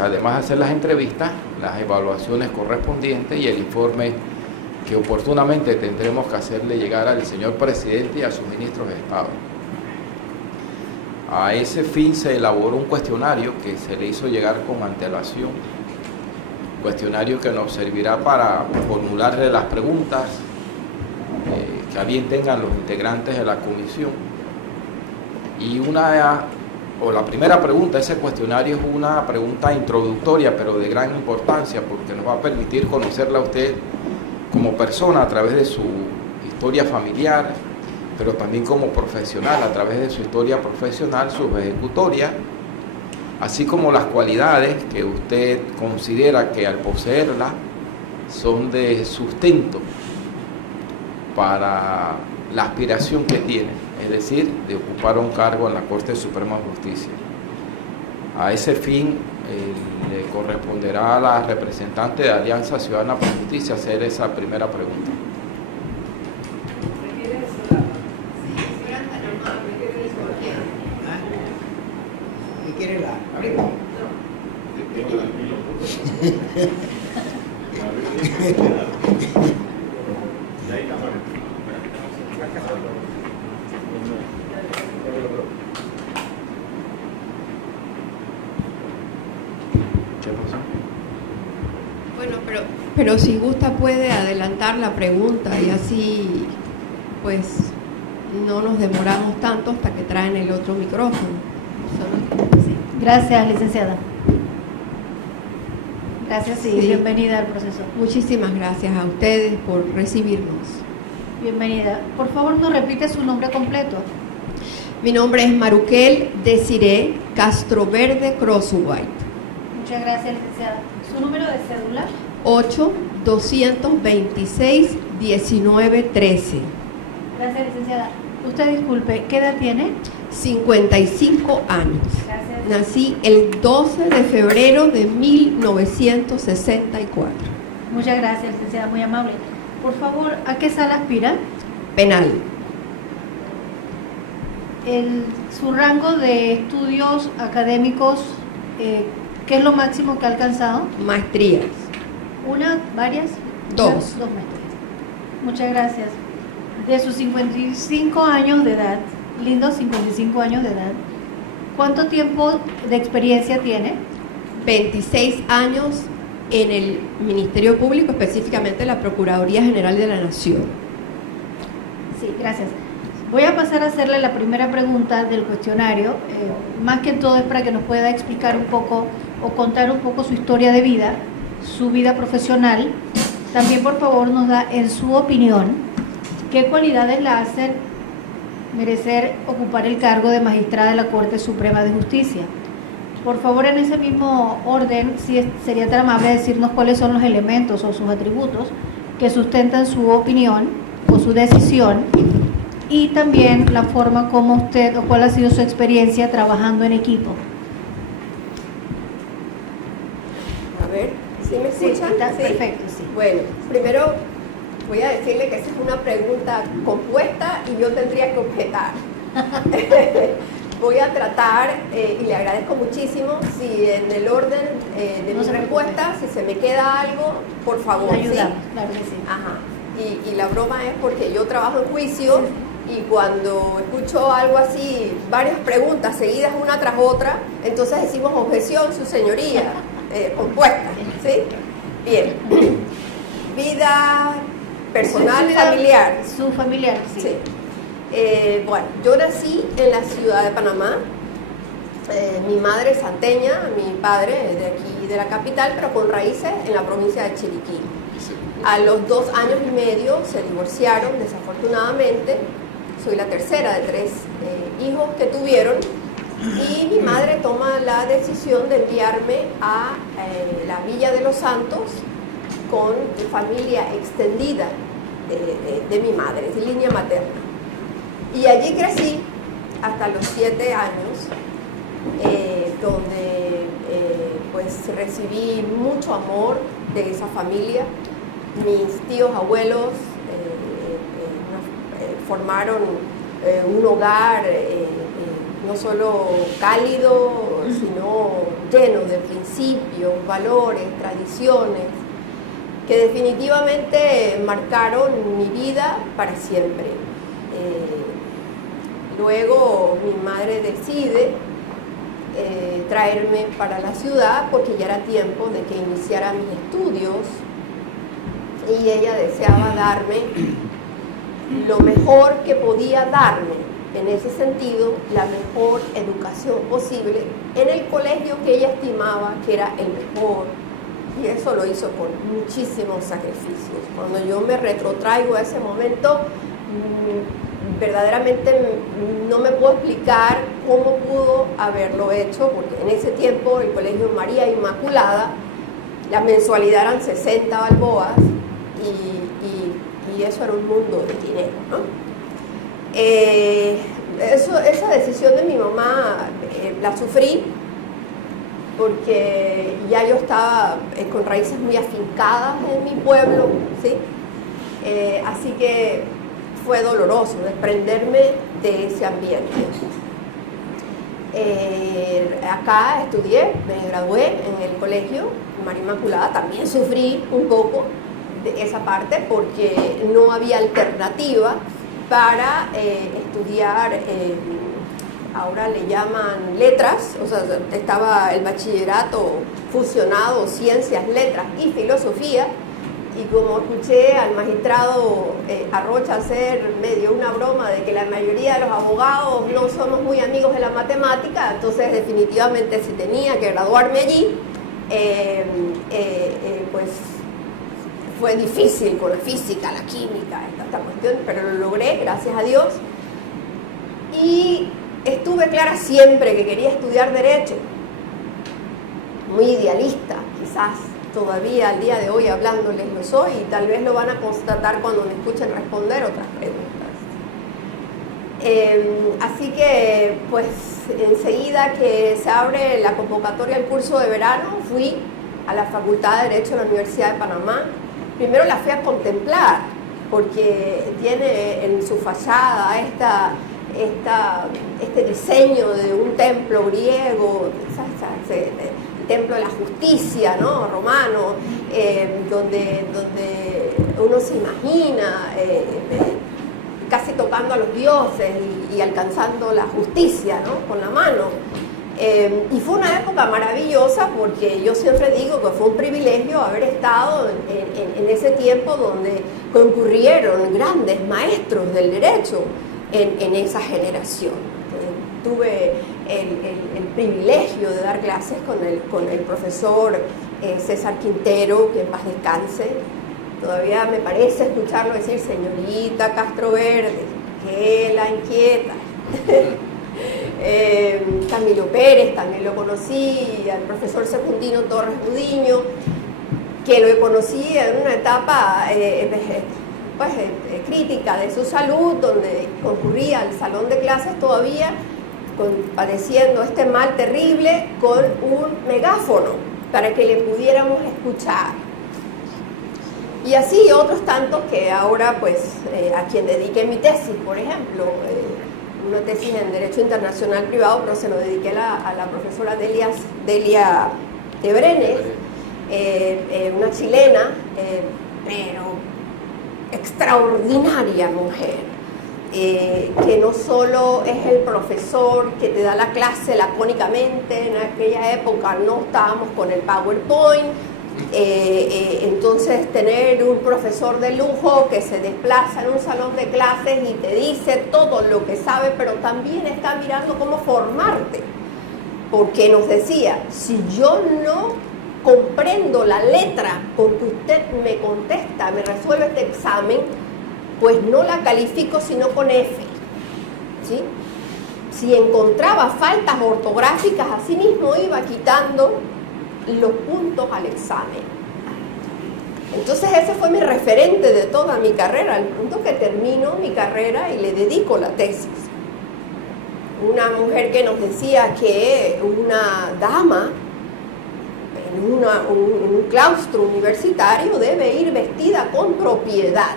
además de hacer las entrevistas, las evaluaciones correspondientes y el informe que oportunamente tendremos que hacerle llegar al señor presidente y a sus ministros de Estado. A ese fin se elaboró un cuestionario que se le hizo llegar con antelación, cuestionario que nos servirá para formularle las preguntas que a bien tengan los integrantes de la comisión. Y la primera pregunta, ese cuestionario es una pregunta introductoria, pero de gran importancia, porque nos va a permitir conocerla a usted como persona a través de su historia familiar, pero también como profesional a través de su historia profesional, sus ejecutorias, así como las cualidades que usted considera que al poseerlas son de sustento para la aspiración que tiene, es decir, de ocupar un cargo en la Corte Suprema de Justicia. A ese fin, le corresponderá a la representante de Alianza Ciudadana por Justicia hacer esa primera pregunta. ¿Qué quiere la? Bueno, pero si gusta puede adelantar la pregunta y así pues no nos demoramos tanto hasta que traen el otro micrófono. Sí. Gracias, licenciada. Gracias y Sí. bienvenida al proceso. Muchísimas gracias a ustedes por recibirnos. Bienvenida. Por favor, nos repite su nombre completo. Mi nombre es Maruquel Desiré Castroverde Crosswhite. Muchas gracias, licenciada. ¿Su número de cédula? 8-226-1913. Gracias, licenciada. Usted disculpe, ¿qué edad tiene? 55 años. Gracias. Nací el 12 de febrero de 1964. Muchas gracias, licenciada, muy amable. Por favor, ¿a qué sala aspira? Penal. Su rango de estudios académicos, ¿qué es lo máximo que ha alcanzado? Maestrías. ¿Una? ¿Varias? Dos. Dos maestrías. Muchas gracias. De sus 55 años de edad, lindos 55 años de edad, ¿cuánto tiempo de experiencia tiene? 26 años en el Ministerio Público, específicamente la Procuraduría General de la Nación. Sí, gracias. Voy a pasar a hacerle la primera pregunta del cuestionario. Más que todo es para que nos pueda explicar un poco o contar un poco su historia de vida, su vida profesional. También, por favor, nos da, en su opinión, qué cualidades la hacen merecer ocupar el cargo de magistrada de la Corte Suprema de Justicia. Por favor, en ese mismo orden, si sería tan amable decirnos cuáles son los elementos o sus atributos que sustentan su opinión o su decisión, y también la forma como usted o cuál ha sido su experiencia trabajando en equipo. A ver, ¿sí me escuchan? Está perfecto, sí. Bueno, primero voy a decirle que esa es una pregunta compuesta y yo tendría que objetar. Voy a tratar, y le agradezco muchísimo, si en el orden de No mis se respuestas, si se me queda algo, por favor, Le ayudamos, ¿sí? claro que sí. Ajá. Y la broma es porque yo trabajo en juicio y cuando escucho algo así, varias preguntas seguidas una tras otra, entonces decimos objeción, su señoría, compuesta, ¿sí? Bien. Vida personal, familiar. Su familiar, sí. Sí. Bueno, yo nací en la ciudad de Panamá. Mi madre es santeña, mi padre es de aquí, de la capital, pero con raíces en la provincia de Chiriquí. A los 2 años y medio se divorciaron, desafortunadamente. Soy la tercera de 3 hijos que tuvieron. Y mi madre toma la decisión de enviarme a la Villa de los Santos con familia extendida de mi madre, de línea materna. Y allí crecí hasta los 7 años, donde pues recibí mucho amor de esa familia. Mis tíos, abuelos formaron un hogar no solo cálido, sino lleno de principios, valores, tradiciones, que definitivamente marcaron mi vida para siempre. Luego mi madre decide traerme para la ciudad porque ya era tiempo de que iniciara mis estudios y ella deseaba darme lo mejor que podía darme, en ese sentido, la mejor educación posible en el colegio que ella estimaba que era el mejor, y eso lo hizo con muchísimos sacrificios. Cuando yo me retrotraigo a ese momento, verdaderamente no me puedo explicar cómo pudo haberlo hecho, porque en ese tiempo el colegio María Inmaculada, la mensualidad eran 60 balboas y eso era un mundo de dinero, ¿no? Esa decisión de mi mamá la sufrí porque ya yo estaba con raíces muy afincadas en mi pueblo, ¿sí? Así que fue doloroso desprenderme de ese ambiente. Acá estudié, me gradué en el colegio María Inmaculada, también sufrí un poco de esa parte porque no había alternativa para estudiar, ahora le llaman letras, o sea, estaba el bachillerato fusionado, ciencias, letras y filosofía, y como escuché al magistrado Arrocha hacer medio una broma de que la mayoría de los abogados no somos muy amigos de la matemática, entonces definitivamente si tenía que graduarme allí, pues fue difícil con la física, la química, esta cuestión, pero lo logré, gracias a Dios. Y estuve clara siempre que quería estudiar Derecho. Muy idealista, quizás todavía al día de hoy hablándoles lo soy, y tal vez lo van a constatar cuando me escuchen responder otras preguntas. Así que, pues, enseguida que se abre la convocatoria al curso de verano, fui a la Facultad de Derecho de la Universidad de Panamá. Primero la fui a contemplar, porque tiene en su fachada este diseño de un templo griego, el templo de la justicia, ¿no? Romano, donde uno se imagina casi tocando a los dioses y alcanzando la justicia, ¿no? Con la mano. Y fue una época maravillosa porque yo siempre digo que fue un privilegio haber estado en ese tiempo donde concurrieron grandes maestros del derecho en esa generación. Tuve el privilegio de dar clases con el profesor César Quintero, que en paz descanse. Todavía me parece escucharlo decir señorita Castroverde, que la inquieta. Camilo Pérez también lo conocí, al profesor Secundino Torres Budiño, que lo conocí en una etapa crítica de su salud, donde concurría al salón de clases todavía padeciendo este mal terrible, con un megáfono para que le pudiéramos escuchar. Y así otros tantos que ahora, pues, a quien dediqué mi tesis, por ejemplo, una tesis en Derecho Internacional Privado, pero se lo dediqué a la profesora Delia de Brenes, una chilena, pero extraordinaria mujer, que no solo es el profesor que te da la clase lacónicamente. En aquella época no estábamos con el PowerPoint, entonces tener un profesor de lujo que se desplaza en un salón de clases y te dice todo lo que sabe, pero también está mirando cómo formarte, porque nos decía, si yo no comprendo la letra con que usted me contesta, me resuelve este examen, pues no la califico sino con F, ¿sí? Si encontraba faltas ortográficas, así mismo iba quitando los puntos al examen. Entonces ese fue mi referente de toda mi carrera, al punto que termino mi carrera y le dedico la tesis. Una mujer que nos decía que una dama en un claustro universitario debe ir vestida con propiedad.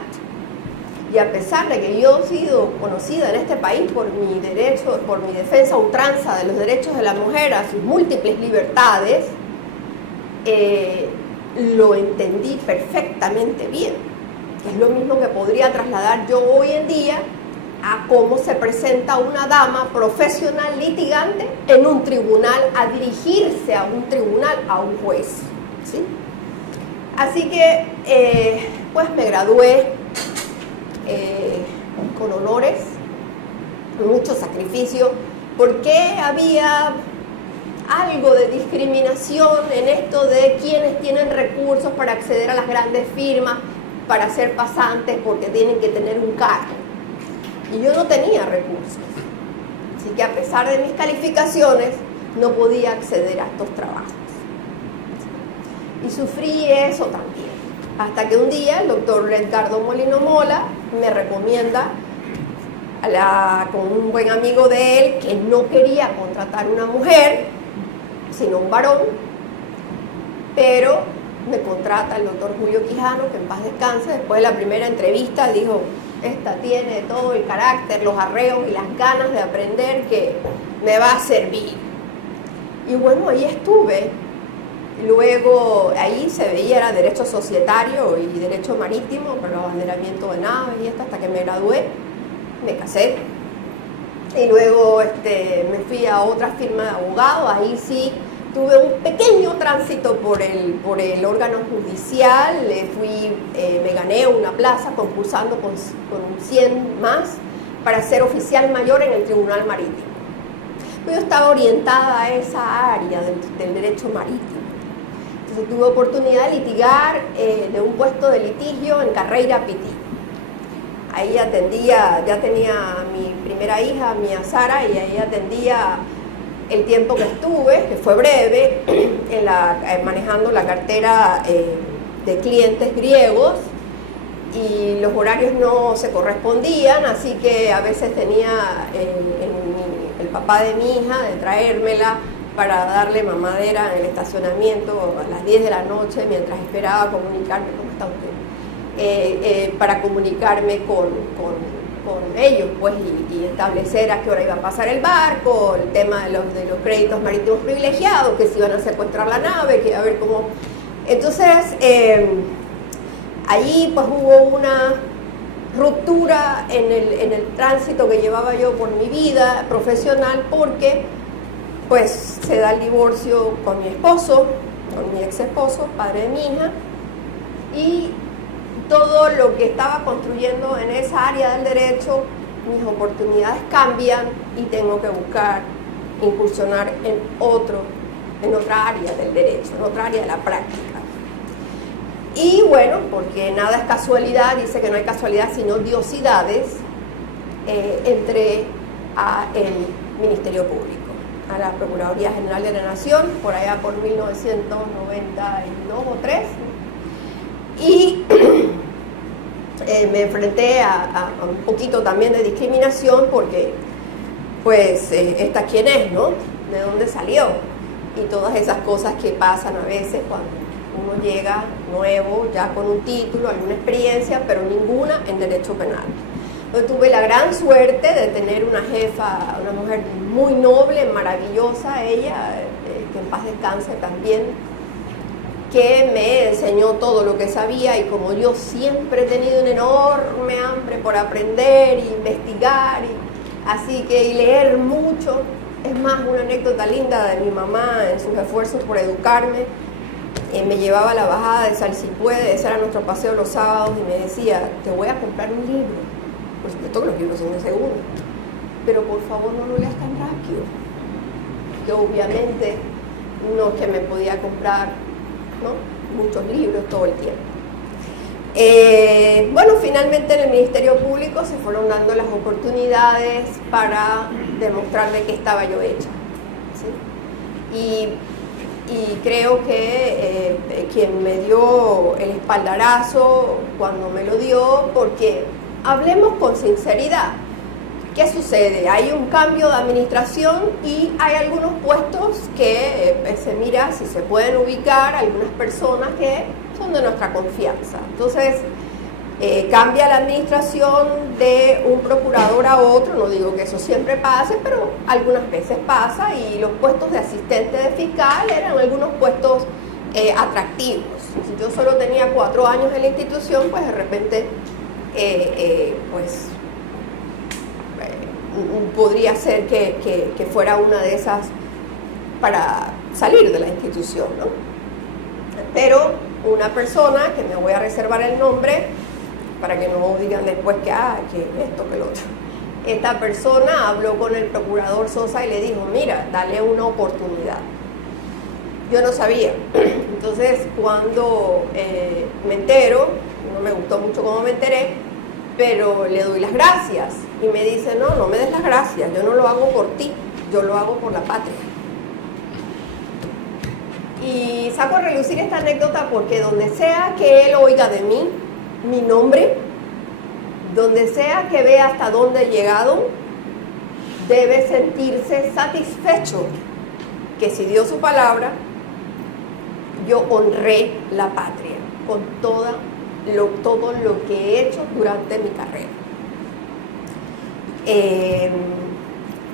Y a pesar de que yo he sido conocida en este país por mi defensa a ultranza de los derechos de la mujer, a sus múltiples libertades, lo entendí perfectamente bien, que es lo mismo que podría trasladar yo hoy en día a cómo se presenta una dama profesional litigante en un tribunal, a dirigirse a un tribunal, a un juez, ¿sí? Así que, pues me gradué con honores, mucho sacrificio, porque había algo de discriminación en esto de quienes tienen recursos para acceder a las grandes firmas, para ser pasantes, porque tienen que tener un cargo. Y yo no tenía recursos. Así que a pesar de mis calificaciones, no podía acceder a estos trabajos. Y sufrí eso también. Hasta que un día el doctor Edgardo Molino Mola me recomienda con un buen amigo de él que no quería contratar una mujer, sino un varón, pero me contrata el doctor Julio Quijano, que en paz descanse. Después de la primera entrevista dijo: esta tiene todo el carácter, los arreos y las ganas de aprender que me va a servir. Y bueno, ahí estuve. Luego ahí se veía, era derecho societario y derecho marítimo, pero abanderamiento de naves y esto, hasta que me gradué, me casé. Y luego me fui a otra firma de abogados. Ahí sí tuve un pequeño tránsito por el órgano judicial. Me gané una plaza concursando con 100 más para ser oficial mayor en el Tribunal Marítimo. Yo estaba orientada a esa área del derecho marítimo. Entonces tuve oportunidad de litigar de un puesto de litigio en Carreira Pití. Ahí ya tenía a mi primera hija, mi Sara, y ahí atendía el tiempo que estuve, que fue breve, manejando la cartera de clientes griegos, y los horarios no se correspondían, así que a veces tenía el papá de mi hija de traérmela para darle mamadera en el estacionamiento a las 10 de la noche mientras esperaba comunicarme. ¿Cómo está usted? Para comunicarme con ellos, pues, y establecer a qué hora iba a pasar el barco, el tema de los créditos marítimos privilegiados, que si iban a secuestrar la nave, que a ver cómo. Entonces, allí pues hubo una ruptura en el tránsito que llevaba yo por mi vida profesional, porque pues se da el divorcio con mi esposo, con mi ex esposo, padre de mi hija, y todo lo que estaba construyendo en esa área del derecho, mis oportunidades cambian y tengo que buscar incursionar en otra área del derecho, en otra área de la práctica. Y bueno, porque nada es casualidad, dice que no hay casualidad sino diosidades, entré al Ministerio Público, a la Procuraduría General de la Nación, por allá por 1992 o 3, y me enfrenté a un poquito también de discriminación, porque pues esta quién es, ¿no? ¿De dónde salió? Y todas esas cosas que pasan a veces cuando uno llega nuevo, ya con un título, alguna experiencia, pero ninguna en derecho penal. Yo tuve la gran suerte de tener una jefa, una mujer muy noble, maravillosa, ella, que en paz descanse también, que me enseñó todo lo que sabía, y como yo siempre he tenido un enorme hambre por aprender e investigar, y leer mucho. Es más, una anécdota linda de mi mamá en sus esfuerzos por educarme. Me llevaba a la bajada de Salsipuede, ese era nuestro paseo los sábados, y me decía: te voy a comprar un libro. Por supuesto que los libros son de segundo, pero por favor no lo leas tan rápido. Yo obviamente no es que me podía comprar, ¿no?, muchos libros todo el tiempo. Bueno, finalmente en el Ministerio Público se fueron dando las oportunidades para demostrar de qué estaba yo hecha, ¿sí? Y creo que quien me dio el espaldarazo cuando me lo dio, porque hablemos con sinceridad, ¿qué sucede? Hay un cambio de administración y hay algunos puestos que se mira si se pueden ubicar algunas personas que son de nuestra confianza. Entonces, Cambia la administración de un procurador a otro, no digo que eso siempre pase, pero algunas veces pasa, y los puestos de asistente de fiscal eran algunos puestos atractivos. Si yo solo tenía 4 años en la institución, pues de repente podría ser que fuera una de esas para salir de la institución, ¿no? Pero una persona, que me voy a reservar el nombre para que no digan después que esto, que lo otro, esta persona habló con el procurador Sosa y le dijo, mira, dale una oportunidad. Yo no sabía. Entonces, cuando me entero, no me gustó mucho cómo me enteré, pero le doy las gracias. Y me dice, no me des las gracias, yo no lo hago por ti, yo lo hago por la patria. Y saco a relucir esta anécdota porque donde sea que él oiga de mí, mi nombre, donde sea que vea hasta dónde he llegado, debe sentirse satisfecho que si dio su palabra, yo honré la patria con todo lo que he hecho durante mi carrera.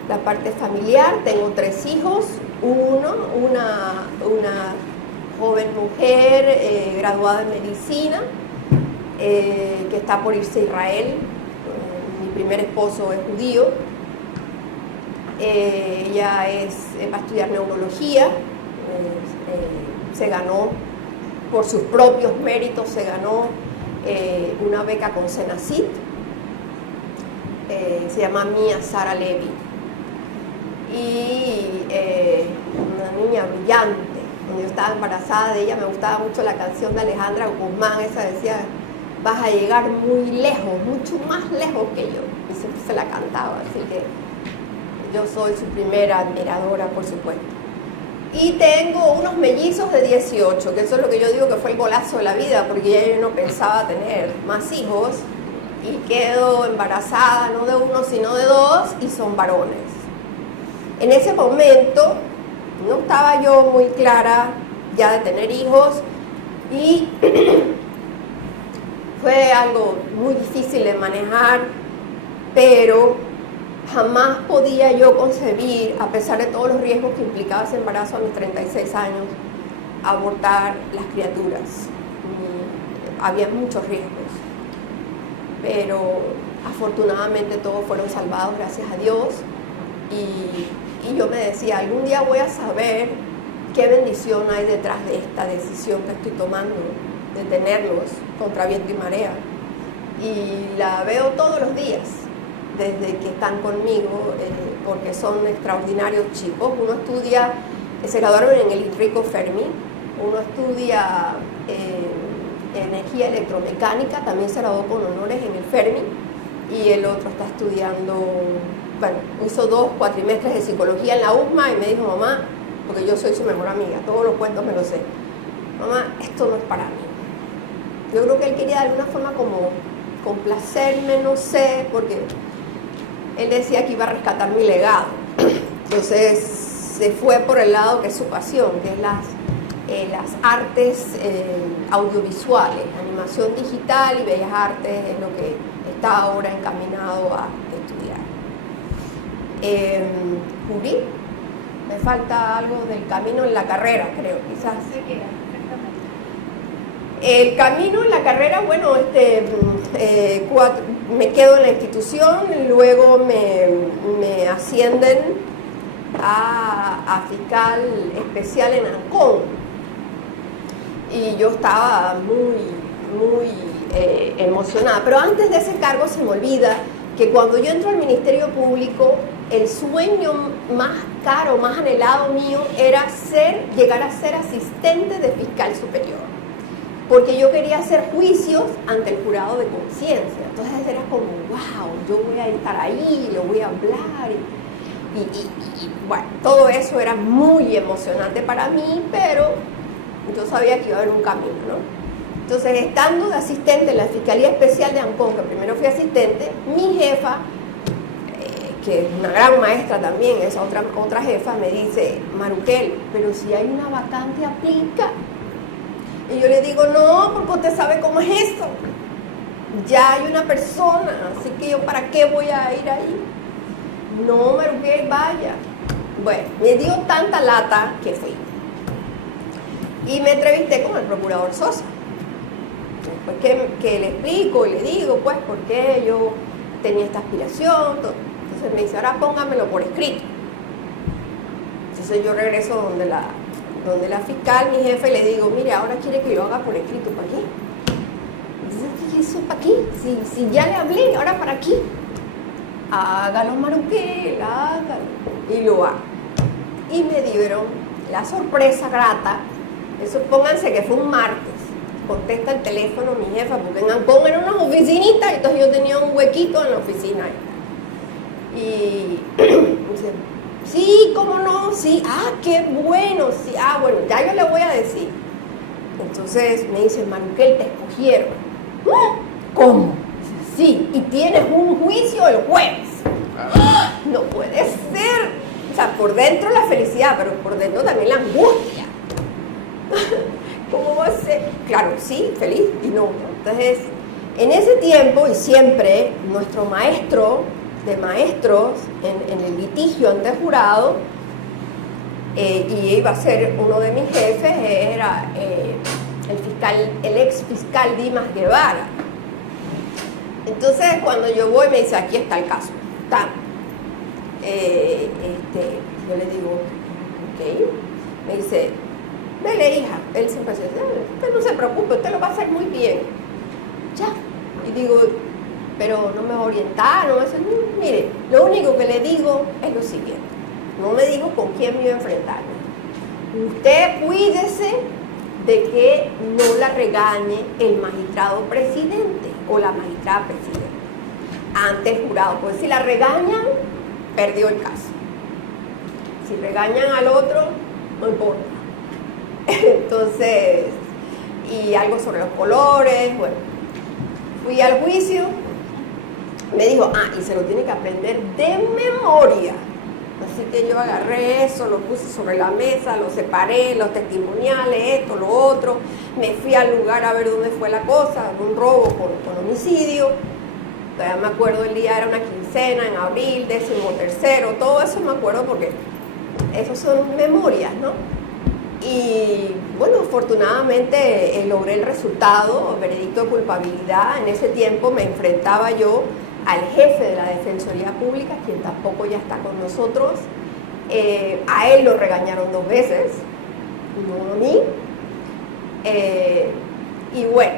La parte familiar, tengo 3 hijos, una joven mujer graduada en medicina, que está por irse a Israel. Mi primer esposo es judío. Ella va a estudiar neurología. Se ganó, por sus propios méritos, se ganó una beca con Senacit. Se llama Mia Sara Levy. Y una niña brillante. Cuando yo estaba embarazada de ella, me gustaba mucho la canción de Alejandra Guzmán, esa decía, vas a llegar muy lejos, mucho más lejos que yo. Y siempre se la cantaba, así que yo soy su primera admiradora, por supuesto. Y tengo unos mellizos de 18, que eso es lo que yo digo que fue el golazo de la vida, porque ya yo no pensaba tener más hijos, y quedo embarazada no de 1 sino de 2, y son varones. En ese momento no estaba yo muy clara ya de tener hijos, y fue algo muy difícil de manejar, pero jamás podía yo concebir, a pesar de todos los riesgos que implicaba ese embarazo a mis 36 años, abortar las criaturas. Había muchos riesgos, pero afortunadamente todos fueron salvados, gracias a Dios. Y yo me decía, algún día voy a saber qué bendición hay detrás de esta decisión que estoy tomando, de tenerlos contra viento y marea. Y la veo todos los días, desde que están conmigo, porque son extraordinarios chicos. Uno estudia, se graduaron en el Enrico Fermi, uno estudia energía electromecánica, también se graduó con honores en el Fermi, y el otro está estudiando, bueno, hizo 2 cuatrimestres de psicología en la USMA, y me dijo, mamá, porque yo soy su mejor amiga, todos los cuentos me los sé, mamá, esto no es para mí. Yo creo que él quería de alguna forma como complacerme, no sé, porque él decía que iba a rescatar mi legado. Entonces se fue por el lado que es su pasión, que es las artes audiovisuales, animación digital y bellas artes, es lo que está ahora encaminado a estudiar. Jurí, me falta algo del camino en la carrera, creo, quizás. El camino en la carrera, bueno, me quedo en la institución, luego me ascienden a fiscal especial en Ancón, y yo estaba muy emocionada. Pero antes de ese cargo se me olvida que cuando yo entro al Ministerio Público, el sueño más caro, más anhelado mío era llegar a ser asistente de fiscal superior, porque yo quería hacer juicios ante el jurado de conciencia. Entonces era como, wow, yo voy a estar ahí, lo voy a hablar, y bueno, todo eso era muy emocionante para mí, pero yo sabía que iba a haber un camino, ¿no? Entonces, estando de asistente en la Fiscalía Especial de Ancón, que primero fui asistente, mi jefa, que es una gran maestra también, esa otra jefa, me dice, Maruquel, pero si hay una vacante, aplica. Y yo le digo, no, porque usted sabe cómo es esto. ya hay una persona, así que yo ¿para qué voy a ir ahí? No, Maruquel, vaya. Bueno, me dio tanta lata que fui. Y me entrevisté con el procurador Sosa. Después que le explico y le digo, pues, por qué yo tenía esta aspiración. Entonces me dice, ahora póngamelo por escrito. Entonces yo regreso donde la fiscal, mi jefe, le digo, mire, ahora quiere que lo haga por escrito, ¿para qué? Entonces, ¿eso para qué? Si ya le hablé, ahora ¿para qué? Hágalo, Maruquel, hágalo. Y lo hago. Y me dieron la sorpresa grata. Eso pónganse que fue un martes. Contesta el teléfono mi jefa, porque en Ancón eran unas oficinitas, entonces yo tenía un huequito en la oficina. Y dice, sí, ¿cómo no? Sí, qué bueno, sí, bueno, ya yo le voy a decir. Entonces me dice, Maruquel, te escogieron. ¿Cómo? Sí, y tienes un juicio el jueves. No puede ser. O sea, por dentro la felicidad, pero por dentro también la angustia. ¿Cómo va a ser? Claro, sí, feliz y no. Entonces, en ese tiempo y siempre, nuestro maestro de maestros en el litigio ante jurado, y iba a ser uno de mis jefes, era el ex fiscal Dimas Guevara. Entonces, cuando yo voy, me dice, aquí está el caso. Está. Yo le digo, ok. Me dice, dele, hija. Él siempre dice, usted no se preocupe, usted lo va a hacer muy bien. Ya. Y digo, pero no me va a orientar, no me va a decir, mire, lo único que le digo es lo siguiente. No me digo con quién me iba a enfrentar. Usted cuídese de que no la regañe el magistrado presidente o la magistrada presidente ante el jurado, porque si la regañan, perdió el caso. Si regañan al otro, no importa. Entonces, y algo sobre los colores, bueno. Fui al juicio, me dijo, y se lo tiene que aprender de memoria. Así que yo agarré eso, lo puse sobre la mesa, lo separé, los testimoniales, esto, lo otro. Me fui al lugar a ver dónde fue la cosa, un robo con homicidio. Todavía me acuerdo el día, era una quincena, en abril, 13º, todo eso me acuerdo porque esos son memorias, ¿no? Y bueno, afortunadamente logré el resultado, veredicto de culpabilidad. En ese tiempo me enfrentaba yo al jefe de la Defensoría Pública, quien tampoco ya está con nosotros. A él lo regañaron 2 veces, no a mí. Y bueno,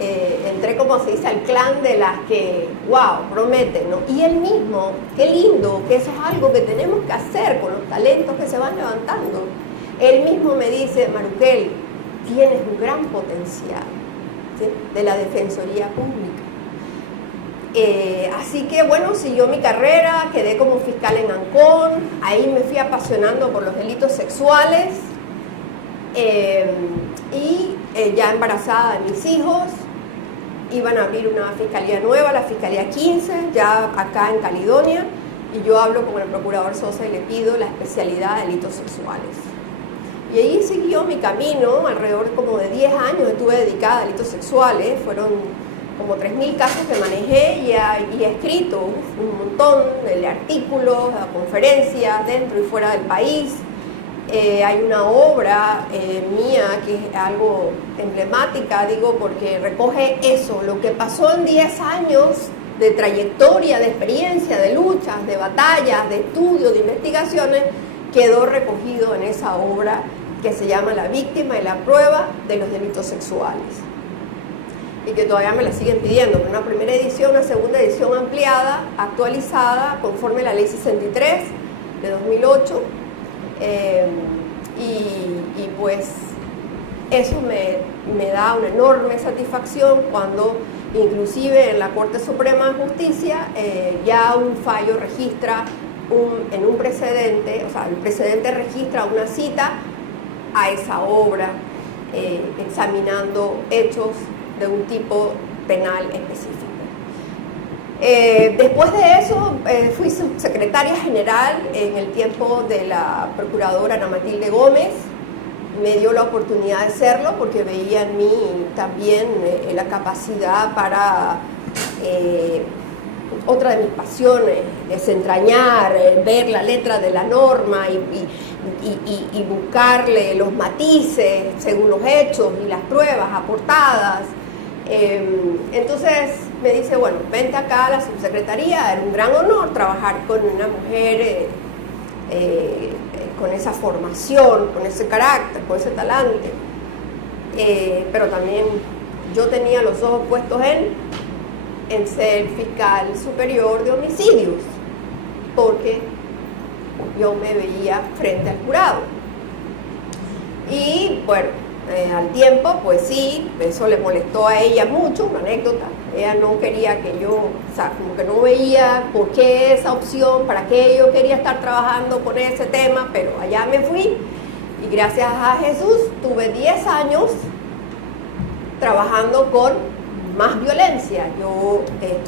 entré, como se dice, al clan de las que, wow, prometen, ¿no? Y él mismo, qué lindo, que eso es algo que tenemos que hacer con los talentos que se van levantando. Él mismo me dice, Maruquel, tienes un gran potencial, ¿sí?, de la Defensoría Pública. Así que bueno, siguió mi carrera, quedé como fiscal en Ancón, ahí me fui apasionando por los delitos sexuales, y ya embarazada de mis hijos, iban a abrir una fiscalía nueva, la Fiscalía 15, ya acá en Caledonia, y yo hablo con el procurador Sosa y le pido la especialidad de delitos sexuales. Y ahí siguió mi camino, alrededor como de 10 años estuve dedicada a delitos sexuales, fueron como 3.000 casos que manejé y he escrito un montón de artículos, de conferencias dentro y fuera del país. Hay una obra mía que es algo emblemática, digo, porque recoge eso, lo que pasó en 10 años de trayectoria, de experiencia, de luchas, de batallas, de estudios, de investigaciones, quedó recogido en esa obra que se llama La víctima y la prueba de los delitos sexuales. Y que todavía me la siguen pidiendo, una primera edición, una segunda edición ampliada, actualizada, conforme a la Ley 63 de 2008. Y pues eso me da una enorme satisfacción cuando inclusive en la Corte Suprema de Justicia ya un fallo registra en un precedente, o sea, el precedente registra una cita a esa obra examinando hechos de un tipo penal específico. Después de eso fui subsecretaria general en el tiempo de la procuradora Ana Matilde Gómez. me dio la oportunidad de serlo porque veía en mí también la capacidad para otra de mis pasiones, desentrañar, ver la letra de la norma y buscarle los matices según los hechos y las pruebas aportadas. Entonces me dice, bueno, vente acá a la subsecretaría, era un gran honor trabajar con una mujer con esa formación, con ese carácter, con ese talante, pero también yo tenía los ojos puestos en ser fiscal superior de homicidios, porque yo me veía frente al jurado. Y bueno, al tiempo, pues sí, eso le molestó a ella mucho, una anécdota. Ella no quería que yo, o sea, como que no veía por qué esa opción, para qué yo quería estar trabajando con ese tema, pero allá me fui y gracias a Jesús tuve 10 años trabajando con más violencia. Yo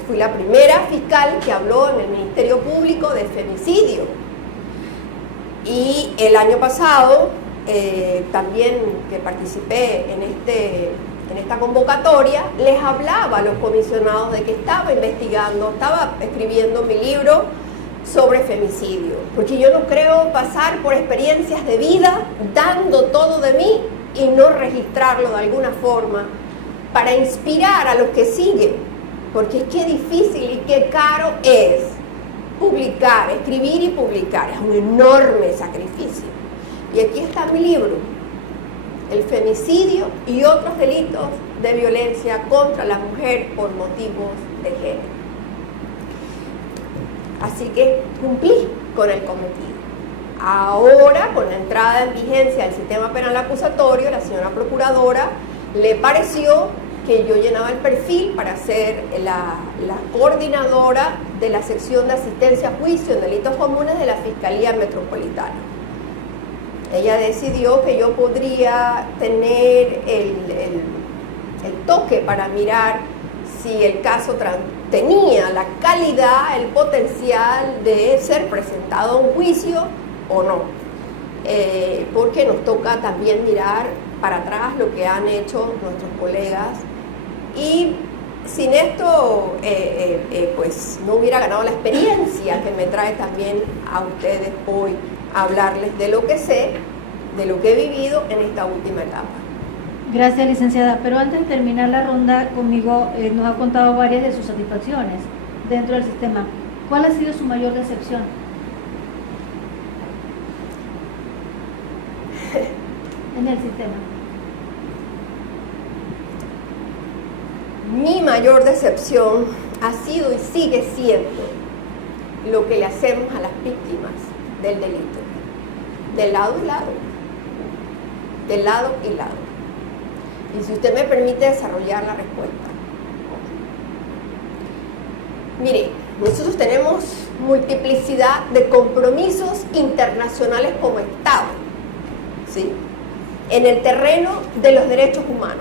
fui la primera fiscal que habló en el Ministerio Público de femicidio. Y el año pasado, también que participé en esta convocatoria, les hablaba a los comisionados de que estaba investigando, estaba escribiendo mi libro sobre femicidio, porque yo no creo pasar por experiencias de vida dando todo de mí y no registrarlo de alguna forma para inspirar a los que siguen, porque es que difícil y qué caro es publicar, escribir y publicar, es un enorme sacrificio. Y aquí está mi libro, El femicidio y otros delitos de violencia contra la mujer por motivos de género. Así que cumplí con el cometido. Ahora, con la entrada en vigencia del sistema penal acusatorio, la señora procuradora le pareció que yo llenaba el perfil para ser la coordinadora de la sección de asistencia a juicio en delitos comunes de la Fiscalía Metropolitana. Ella decidió que yo podría tener el toque para mirar si el caso tenía la calidad, el potencial de ser presentado a un juicio o no. Porque nos toca también mirar para atrás lo que han hecho nuestros colegas. Y sin esto, pues no hubiera ganado la experiencia que me trae también a ustedes hoy hablarles de lo que sé, de lo que he vivido en esta última etapa. Gracias, licenciada. Pero antes de terminar la ronda conmigo, nos ha contado varias de sus satisfacciones dentro del sistema. ¿Cuál ha sido su mayor decepción? En el sistema. Mi mayor decepción ha sido y sigue siendo lo que le hacemos a las víctimas del delito, de lado y lado, de lado y lado. Y si usted me permite desarrollar la respuesta. Mire, nosotros tenemos multiplicidad de compromisos internacionales como Estado, ¿sí?, en el terreno de los derechos humanos.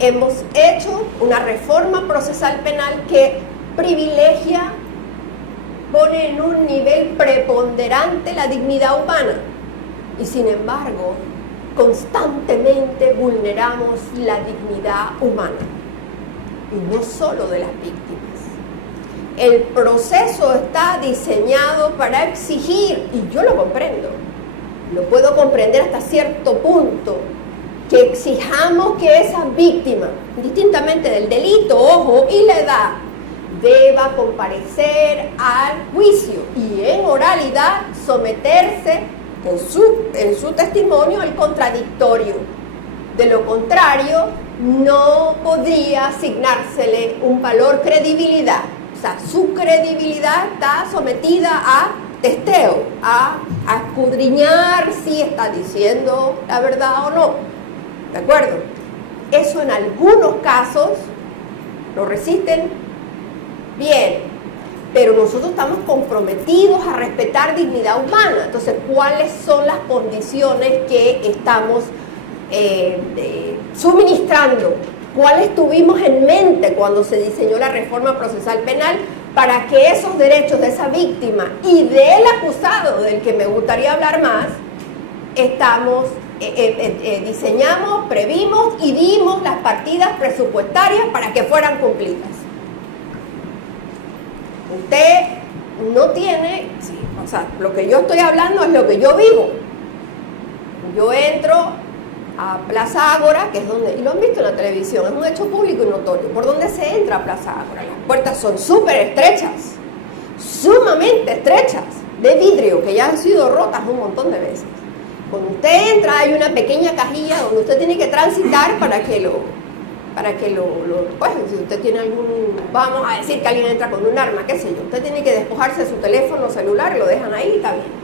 Hemos hecho una reforma procesal penal que privilegia, pone en un nivel preponderante la dignidad humana y sin embargo constantemente vulneramos la dignidad humana y no solo de las víctimas. El proceso está diseñado para exigir, y yo lo comprendo, lo puedo comprender hasta cierto punto, que exijamos que esa víctima, distintamente del delito, ojo, y la edad, deba comparecer al juicio y en oralidad someterse en su testimonio al contradictorio. De lo contrario, no podría asignársele un valor credibilidad. O sea, su credibilidad está sometida a testeo, a escudriñar si está diciendo la verdad o no. ¿De acuerdo? Eso en algunos casos lo resisten bien, pero nosotros estamos comprometidos a respetar dignidad humana. Entonces, ¿cuáles son las condiciones que estamos suministrando? ¿Cuáles tuvimos en mente cuando se diseñó la reforma procesal penal para que esos derechos de esa víctima y del acusado, del que me gustaría hablar más, estamos diseñamos, previmos y dimos las partidas presupuestarias para que fueran cumplidas. Usted no tiene, sí, o sea, lo que yo estoy hablando es lo que yo vivo. Yo entro a Plaza Ágora, que es donde, y lo han visto en la televisión, es un hecho público y notorio, por donde se entra a Plaza Ágora. Las puertas son súper estrechas, sumamente estrechas, de vidrio, que ya han sido rotas un montón de veces. Cuando usted entra hay una pequeña cajilla donde usted tiene que transitar para que pues, si usted tiene vamos a decir que alguien entra con un arma, qué sé yo, usted tiene que despojarse de su teléfono celular, lo dejan ahí y está bien.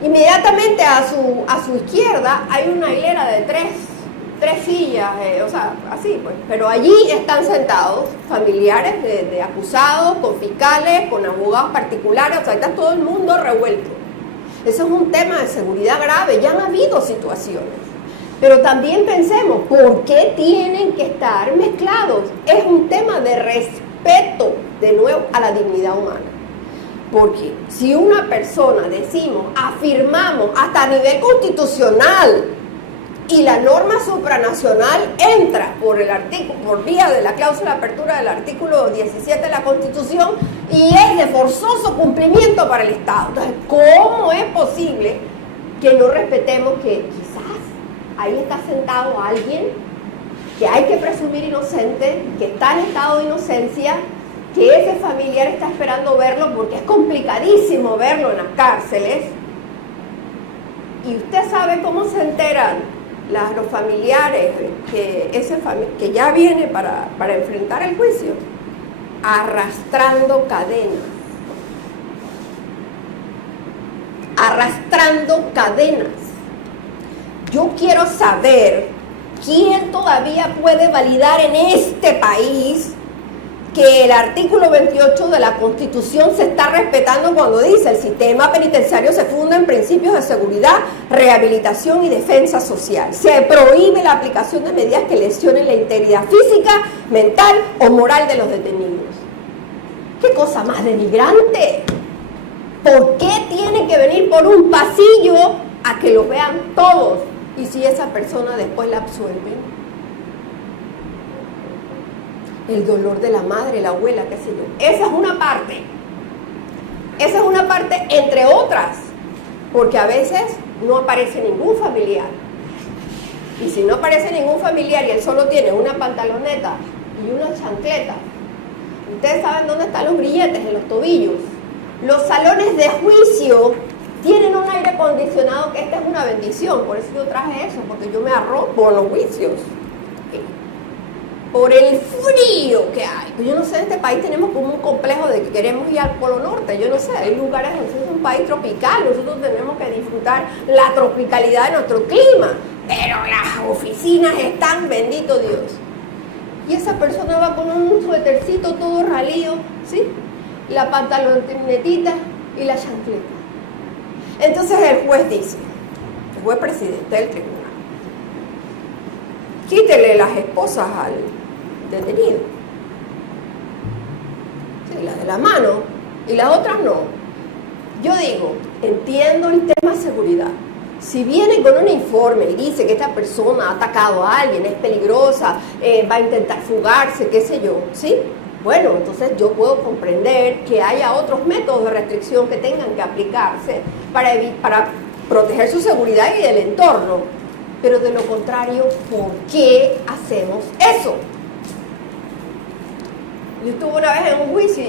Inmediatamente a su izquierda hay una hilera de tres sillas, o sea, así pues, pero allí están sentados familiares de acusados, con fiscales, con abogados particulares, o sea, está todo el mundo revuelto. Eso es un tema de seguridad grave, ya han habido situaciones. Pero también pensemos, ¿por qué tienen que estar mezclados? Es un tema de respeto, de nuevo, a la dignidad humana. Porque si una persona, decimos, afirmamos hasta a nivel constitucional y la norma supranacional entra por vía de la cláusula de apertura del artículo 17 de la Constitución y es de forzoso cumplimiento para el Estado. Entonces, ¿cómo es posible que no respetemos que quizás ahí está sentado alguien que hay que presumir inocente, que está en estado de inocencia, que ese familiar está esperando verlo porque es complicadísimo verlo en las cárceles? Y usted sabe cómo se enteran los familiares que ya viene para enfrentar el juicio, arrastrando cadenas. Arrastrando cadenas. Yo quiero saber quién todavía puede validar en este país que el artículo 28 de la Constitución se está respetando cuando dice: el sistema penitenciario se funda en principios de seguridad, rehabilitación y defensa social. Se prohíbe la aplicación de medidas que lesionen la integridad física, mental o moral de los detenidos. ¿Qué cosa más denigrante? ¿Por qué tiene que venir por un pasillo a que lo vean todos? Y si esa persona después la absuelven. El dolor de la madre, la abuela, qué sé yo. Esa es una parte. Esa es una parte entre otras. Porque a veces no aparece ningún familiar. Y si no aparece ningún familiar y él solo tiene una pantaloneta y una chancleta, ustedes saben dónde están los grilletes, en los tobillos. Los salones de juicio tienen un aire acondicionado, que esta es una bendición. Por eso yo traje eso, porque yo me arropo en los juicios. Por el frío que hay. Pues yo no sé, en este país tenemos como un complejo de que queremos ir al Polo Norte. Yo no sé, hay lugares donde es un país tropical. Nosotros tenemos que disfrutar la tropicalidad de nuestro clima. Pero las oficinas están, bendito Dios. Y esa persona va con un suétercito todo ralido, ¿sí? La pantalonetita y la chancleta. Entonces el juez dice, el juez presidente del tribunal, quítele las esposas al detenido. Sí, las de la mano y las otras no. Yo digo, entiendo el tema de seguridad. Si viene con un informe y dice que esta persona ha atacado a alguien, es peligrosa, va a intentar fugarse, qué sé yo, ¿sí? Bueno, entonces yo puedo comprender que haya otros métodos de restricción que tengan que aplicarse para proteger su seguridad y el entorno. Pero de lo contrario, ¿por qué hacemos eso? Yo estuve una vez en un juicio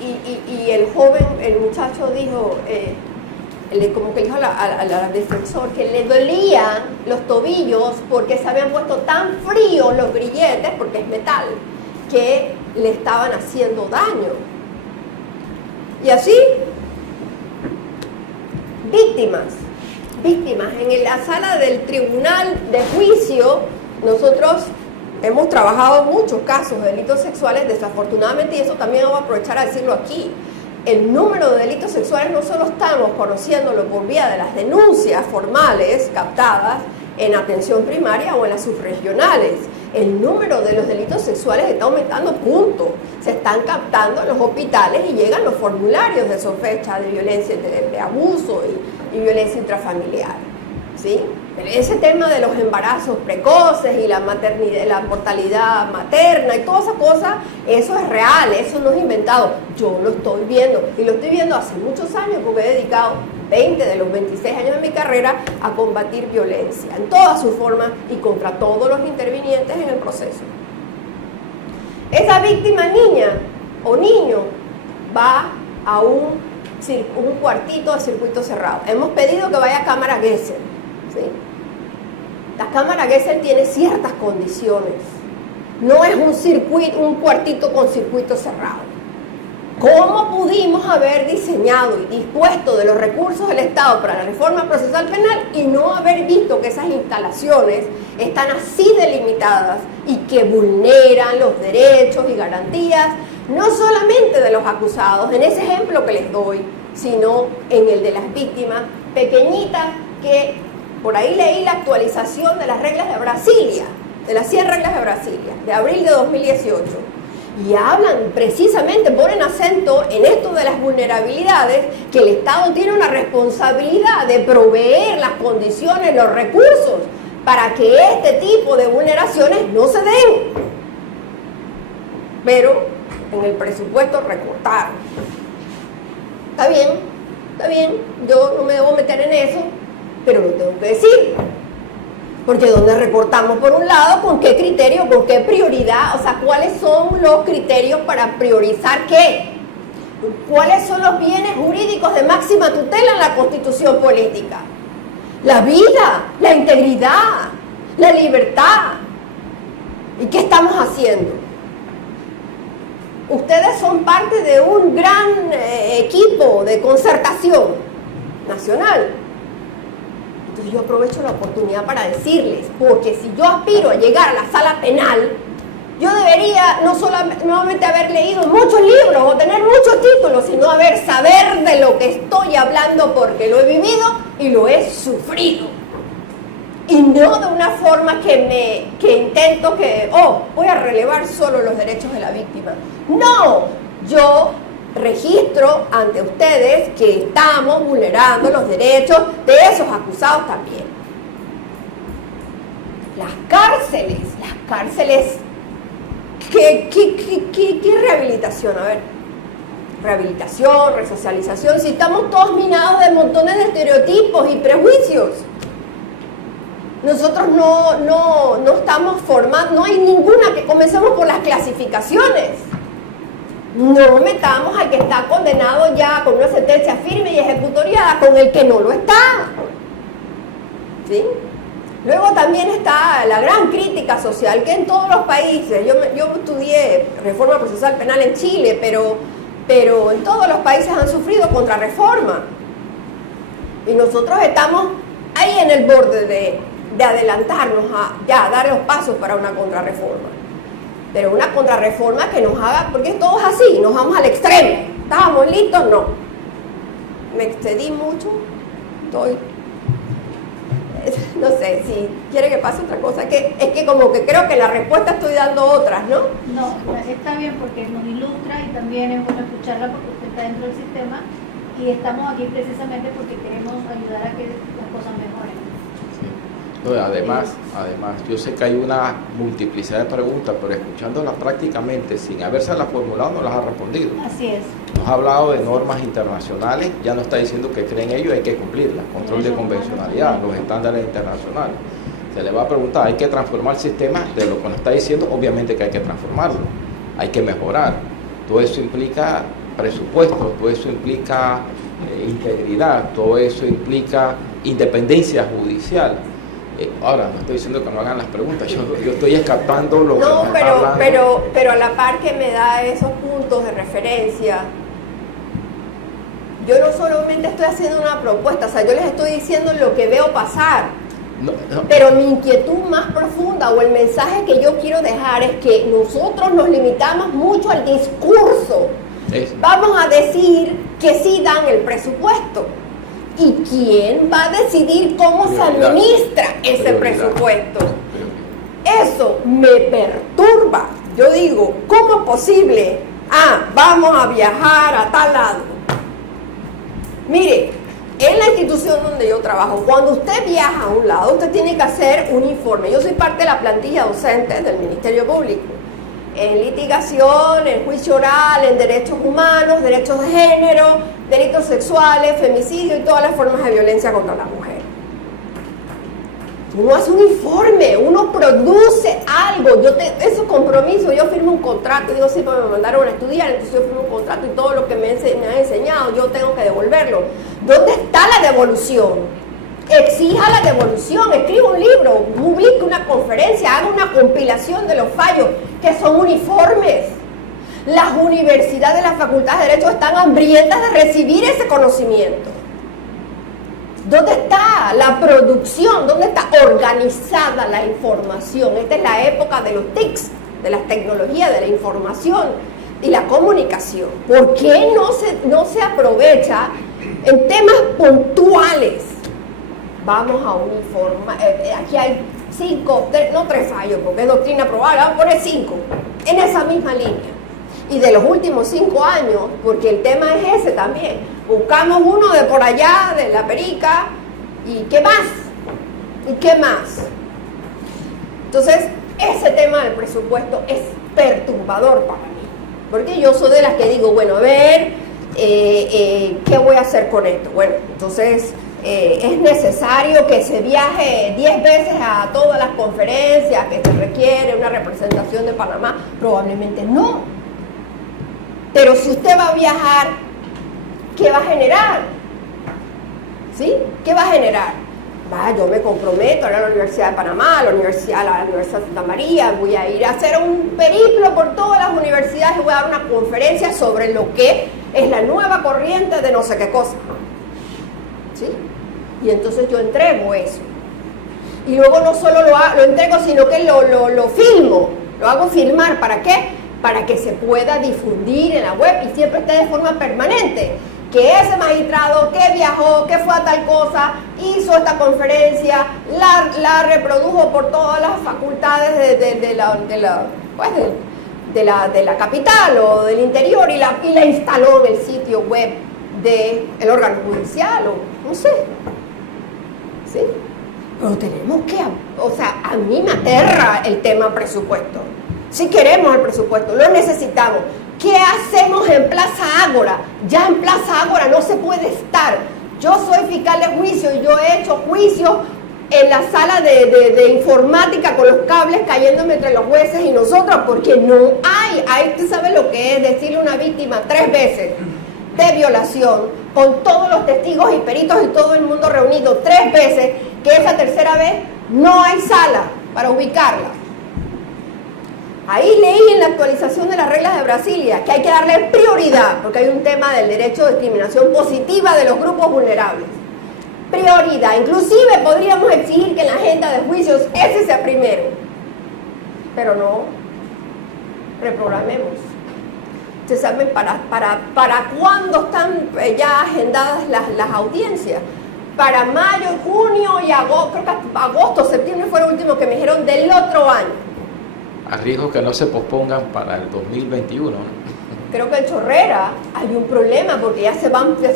y el joven, el muchacho dijo, como que dijo al defensor que le dolían los tobillos porque se habían puesto tan fríos los grilletes, porque es metal, que le estaban haciendo daño. Y así, víctimas. En la sala del tribunal de juicio, nosotros hemos trabajado muchos casos de delitos sexuales, desafortunadamente, y eso también voy a aprovechar a decirlo aquí. El número de delitos sexuales no solo estamos conociéndolo por vía de las denuncias formales captadas en atención primaria o en las subregionales. El número de los delitos sexuales está aumentando, punto. Se están captando en los hospitales y llegan los formularios de sospecha de violencia, de abuso y violencia intrafamiliar, ¿sí? ¿sí? Ese tema de los embarazos precoces y la maternidad, la mortalidad materna y toda esa cosa, eso es real, eso no es inventado. Yo lo estoy viendo y lo estoy viendo hace muchos años porque he dedicado 20 de los 26 años de mi carrera a combatir violencia en todas sus formas y contra todos los intervinientes en el proceso. Esa víctima niña o niño va a un cuartito de circuito cerrado. Hemos pedido que vaya a cámara Gesell, ¿sí? La cámara Gesell tiene ciertas condiciones. No es un cuartito con circuito cerrado. ¿Cómo pudimos haber diseñado y dispuesto de los recursos del Estado para la reforma procesal penal y no haber visto que esas instalaciones están así delimitadas y que vulneran los derechos y garantías, no solamente de los acusados, en ese ejemplo que les doy, sino en el de las víctimas pequeñitas que por ahí leí la actualización de las reglas de Brasilia, de las 100 reglas de Brasilia, de abril de 2018. Y hablan precisamente, ponen acento en esto de las vulnerabilidades, que el Estado tiene una responsabilidad de proveer las condiciones, los recursos, para que este tipo de vulneraciones no se den. Pero en el presupuesto recortaron. Está bien, yo no me debo meter en eso, pero lo tengo que decir. Porque donde recortamos por un lado, ¿con qué criterio, con qué prioridad? O sea, ¿cuáles son los criterios para priorizar qué? ¿Cuáles son los bienes jurídicos de máxima tutela en la Constitución política? La vida, la integridad, la libertad. ¿Y qué estamos haciendo? Ustedes son parte de un gran equipo de concertación nacional. Entonces yo aprovecho la oportunidad para decirles, porque si yo aspiro a llegar a la sala penal, yo debería no solamente haber leído muchos libros o tener muchos títulos, sino saber de lo que estoy hablando porque lo he vivido y lo he sufrido. Y no de una forma que intento voy a relevar solo los derechos de la víctima. No, yo registro ante ustedes que estamos vulnerando los derechos de esos acusados también. Las cárceles, ¿qué rehabilitación? A ver, rehabilitación, resocialización, si estamos todos minados de montones de estereotipos y prejuicios. Nosotros no estamos formando, no hay ninguna, que comencemos por las clasificaciones. No metamos al que está condenado ya con una sentencia firme y ejecutoriada con el que no lo está. ¿Sí? Luego también está la gran crítica social que en todos los países, yo estudié reforma procesal penal en Chile, pero en todos los países han sufrido contrarreforma. Y nosotros estamos ahí en el borde de adelantarnos a dar los pasos para una contrarreforma. Pero una contrarreforma que nos haga, porque todo es así, nos vamos al extremo. ¿Estábamos listos? No. Me excedí mucho. No sé, si quiere que pase otra cosa. Es que como que creo que la respuesta estoy dando otras, ¿no? No, está bien porque nos ilustra y también es bueno escucharla porque usted está dentro del sistema y estamos aquí precisamente porque queremos ayudar a que las cosas mejoren. Además, yo sé que hay una multiplicidad de preguntas, pero escuchándolas prácticamente sin habérselas formulado no las ha respondido. Así es. Nos ha hablado de normas internacionales, ya no está diciendo que creen ellos, hay que cumplirlas, control de convencionalidad, los estándares internacionales. Se le va a preguntar, hay que transformar el sistema, de lo que nos está diciendo, obviamente que hay que transformarlo, hay que mejorar. Todo eso implica presupuesto, todo eso implica integridad, todo eso implica independencia judicial. Ahora, no estoy diciendo que no hagan las preguntas, yo estoy escapando lo que nos está hablando. Pero a la par que me da esos puntos de referencia, yo no solamente estoy haciendo una propuesta, o sea, yo les estoy diciendo lo que veo pasar. No. Pero mi inquietud más profunda o el mensaje que yo quiero dejar es que nosotros nos limitamos mucho al discurso. Vamos a decir que sí dan el presupuesto. ¿Y quién va a decidir cómo se administra ese presupuesto? Eso me perturba. Yo digo, ¿cómo es posible? Vamos a viajar a tal lado. Mire, En la institución donde yo trabajo, cuando usted viaja a un lado, usted tiene que hacer un informe. Yo soy parte de la plantilla docente del Ministerio Público. En litigación, en juicio oral, en derechos humanos, derechos de género, delitos sexuales, femicidio y todas las formas de violencia contra la mujer. Uno hace un informe, uno produce algo. Esos compromisos, yo firmo un contrato, digo, sí, pues me mandaron a estudiar, entonces yo firmo un contrato y todo lo que me han enseñado, yo tengo que devolverlo. ¿Dónde está la devolución? Exija la devolución, escriba un libro, publique una conferencia, haga una compilación de los fallos que son uniformes. Las universidades, las facultades de Derecho están hambrientas de recibir ese conocimiento. ¿Dónde está la producción? ¿Dónde está organizada la información? Esta es la época de los TICs, de las tecnologías, de la información y la comunicación. ¿Por qué no se aprovecha en temas puntuales? Vamos a uniformar. Aquí hay 5, no 3 fallos, porque es doctrina aprobada, vamos a poner 5 en esa misma línea. Y de los últimos 5 años, porque el tema es ese también, buscamos uno de por allá, de la Perica, ¿y qué más? ¿Y qué más? Entonces, ese tema del presupuesto es perturbador para mí, porque yo soy de las que digo, bueno, a ver, ¿qué voy a hacer con esto? Bueno, entonces, ¿es necesario que se viaje 10 veces a todas las conferencias que se requiere una representación de Panamá? Probablemente no. Pero si usted va a viajar, ¿qué va a generar? ¿Sí? ¿Qué va a generar? Yo me comprometo a la Universidad de Panamá, a la Universidad de Santa María, voy a ir a hacer un periplo por todas las universidades y voy a dar una conferencia sobre lo que es la nueva corriente de no sé qué cosa. ¿Sí? Y entonces yo entrego eso. Y luego no solo lo entrego, sino que lo filmo, lo hago filmar. ¿Para qué? Para que se pueda difundir en la web y siempre esté de forma permanente. Que ese magistrado que viajó, que fue a tal cosa, hizo esta conferencia, la reprodujo por todas las facultades de la capital o del interior y la instaló en el sitio web del órgano judicial o no sé. ¿Sí? Pero tenemos que, a mí me aterra el tema presupuesto. Si queremos el presupuesto, lo necesitamos. ¿Qué hacemos en Plaza Ágora? Ya en Plaza Ágora no se puede estar. Yo soy fiscal de juicio y yo he hecho juicios en la sala de informática con los cables cayéndome entre los jueces y nosotros, porque no hay, usted sabe lo que es decirle a una víctima 3 veces de violación, con todos los testigos y peritos y todo el mundo reunido 3 veces, que esa tercera vez no hay sala para ubicarla. Ahí leí en la actualización de las reglas de Brasilia que hay que darle prioridad, porque hay un tema del derecho de discriminación positiva de los grupos vulnerables. Prioridad. Inclusive podríamos exigir que en la agenda de juicios ese sea primero. Pero no, reprogramemos. ¿Ustedes saben para cuándo están ya agendadas las audiencias? Para mayo, junio y agosto, creo que agosto, septiembre fue lo último que me dijeron del otro año. A riesgo que no se pospongan para el 2021, ¿no? Creo que en Chorrera hay un problema porque ya se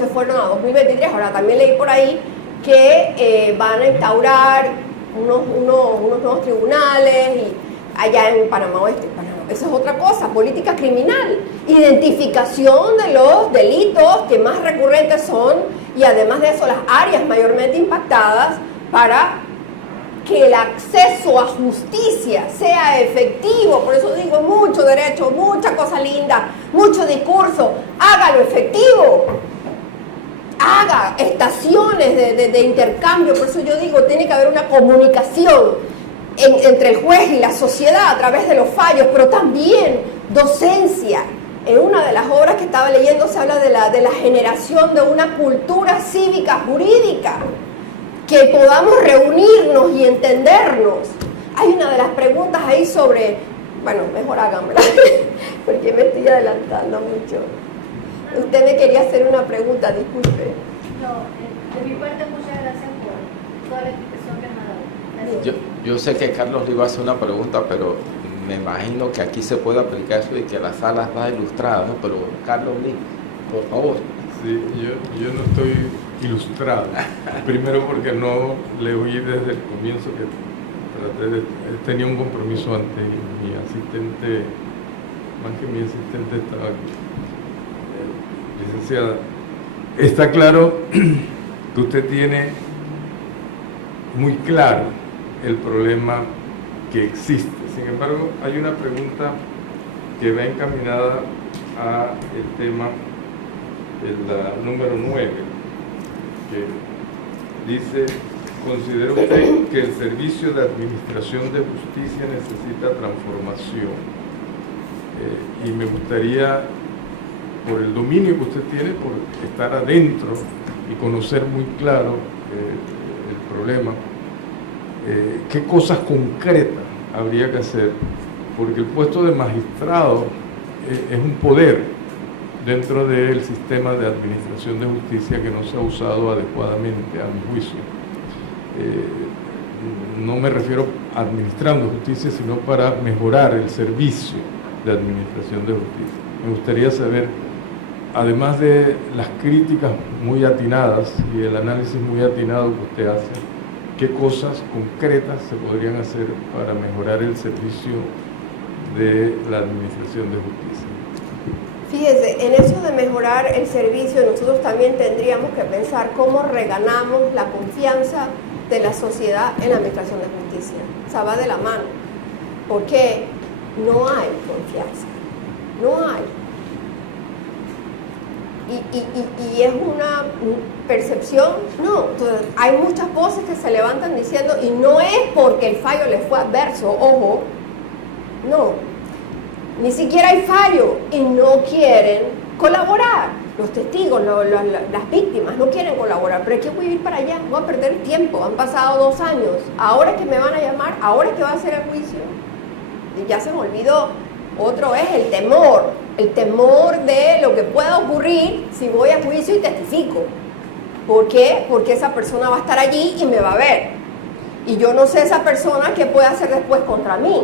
fueron a 2023. Ahora también leí por ahí que van a instaurar unos nuevos tribunales y allá en Panamá Oeste. Esa es otra cosa, política criminal, identificación de los delitos que más recurrentes son y además de eso las áreas mayormente impactadas para que el acceso a justicia sea efectivo. Por eso digo, mucho derecho, mucha cosa linda, mucho discurso, hágalo efectivo. Haga estaciones de intercambio. Por eso yo digo, tiene que haber una comunicación entre el juez y la sociedad a través de los fallos, pero también docencia. En una de las obras que estaba leyendo se habla de la generación de una cultura cívica jurídica, que podamos reunirnos y entendernos. Hay una de las preguntas ahí sobre, bueno, mejor háganmela, porque me estoy adelantando mucho. Usted me quería hacer una pregunta, disculpe. No, de mi parte muchas gracias por toda la explicación que me ha dado. Yo sé que Carlos le iba a hacer una pregunta, pero me imagino que aquí se puede aplicar eso y que la sala está ilustrada, ¿no? Pero Carlos Lee, por favor. Sí, yo no estoy ilustrado. Primero porque no le oí desde el comienzo que tenía un compromiso antes y mi asistente, más que mi asistente, estaba aquí. Licenciada, está claro que usted tiene muy claro el problema que existe. Sin embargo, hay una pregunta que va encaminada a el tema, la número 9, que dice: ¿considera usted que el servicio de administración de justicia necesita transformación? Y me gustaría, por el dominio que usted tiene, por estar adentro y conocer muy claro el problema, ¿qué cosas concretas habría que hacer? Porque el puesto de magistrado es un poder dentro del sistema de administración de justicia que no se ha usado adecuadamente, a mi juicio. No me refiero a administrando justicia, sino para mejorar el servicio de administración de justicia. Me gustaría saber, además de las críticas muy atinadas y el análisis muy atinado que usted hace, qué cosas concretas se podrían hacer para mejorar el servicio de la administración de justicia. Fíjese, en eso de mejorar el servicio, nosotros también tendríamos que pensar cómo reganamos la confianza de la sociedad en la administración de justicia. O sea, va de la mano, porque no hay confianza, no hay. Y es una percepción, no, entonces, hay muchas voces que se levantan diciendo, y no es porque el fallo les fue adverso, ojo, no, ni siquiera hay fallo y no quieren colaborar. Los testigos, las víctimas no quieren colaborar, pero es que voy a ir para allá, voy a perder tiempo, han pasado 2 años, ahora es que me van a llamar, ahora es que va a ser el juicio, y ya se me olvidó. Otro es el temor de lo que pueda ocurrir si voy a juicio y testifico. ¿Por qué? Porque esa persona va a estar allí y me va a ver, y yo no sé esa persona qué puede hacer después contra mí.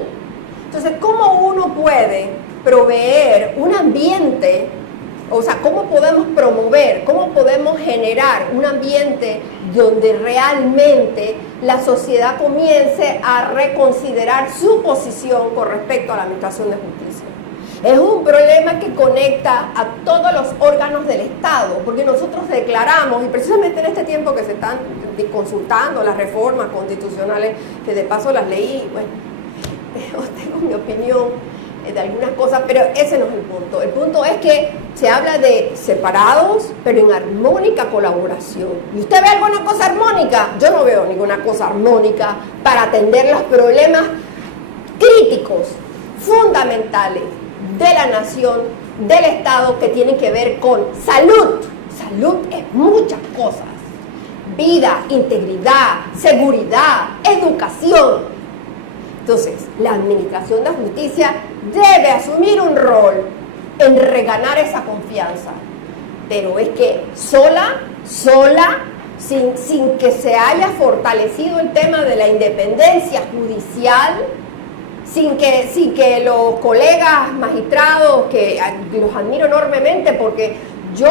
Entonces, ¿cómo uno puede proveer un ambiente? O sea, ¿cómo podemos promover, cómo podemos generar un ambiente donde realmente la sociedad comience a reconsiderar su posición con respecto a la administración de justicia? Es un problema que conecta a todos los órganos del Estado, porque nosotros declaramos, y precisamente en este tiempo que se están consultando las reformas constitucionales, que de paso las leí, bueno, tengo mi opinión de algunas cosas, pero ese no es el punto. El punto es que se habla de separados, pero en armónica colaboración. ¿Y usted ve alguna cosa armónica? Yo no veo ninguna cosa armónica para atender los problemas críticos, fundamentales de la nación, del Estado, que tienen que ver con salud. Salud es muchas cosas: vida, integridad, seguridad, educación. Entonces, la administración de justicia debe asumir un rol en reganar esa confianza, pero es que sola, sin que se haya fortalecido el tema de la independencia judicial, sin que los colegas magistrados, que los admiro enormemente, porque yo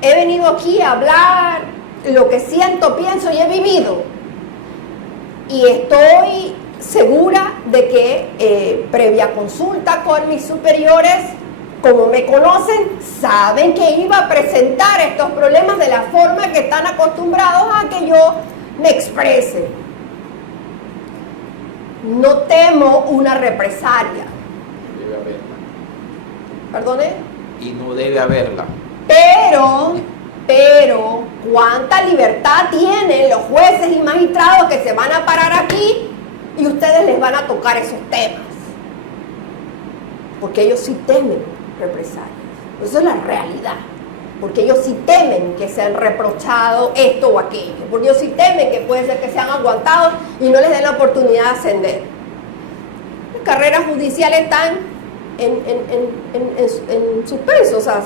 he venido aquí a hablar lo que siento, pienso y he vivido, y estoy segura de que previa consulta con mis superiores, como me conocen, saben que iba a presentar estos problemas de la forma que están acostumbrados a que yo me exprese. No temo una represalia. Debe haberla. ¿Perdone? Y no debe haberla. Pero, ¿cuánta libertad tienen los jueces y magistrados que se van a parar aquí y ustedes les van a tocar esos temas? Porque ellos sí temen represalias. Eso es la realidad. Porque ellos sí temen que sean reprochado esto o aquello. Porque ellos sí temen que puede ser que sean aguantados y no les den la oportunidad de ascender. Las carreras judiciales están en suspenso. O sea,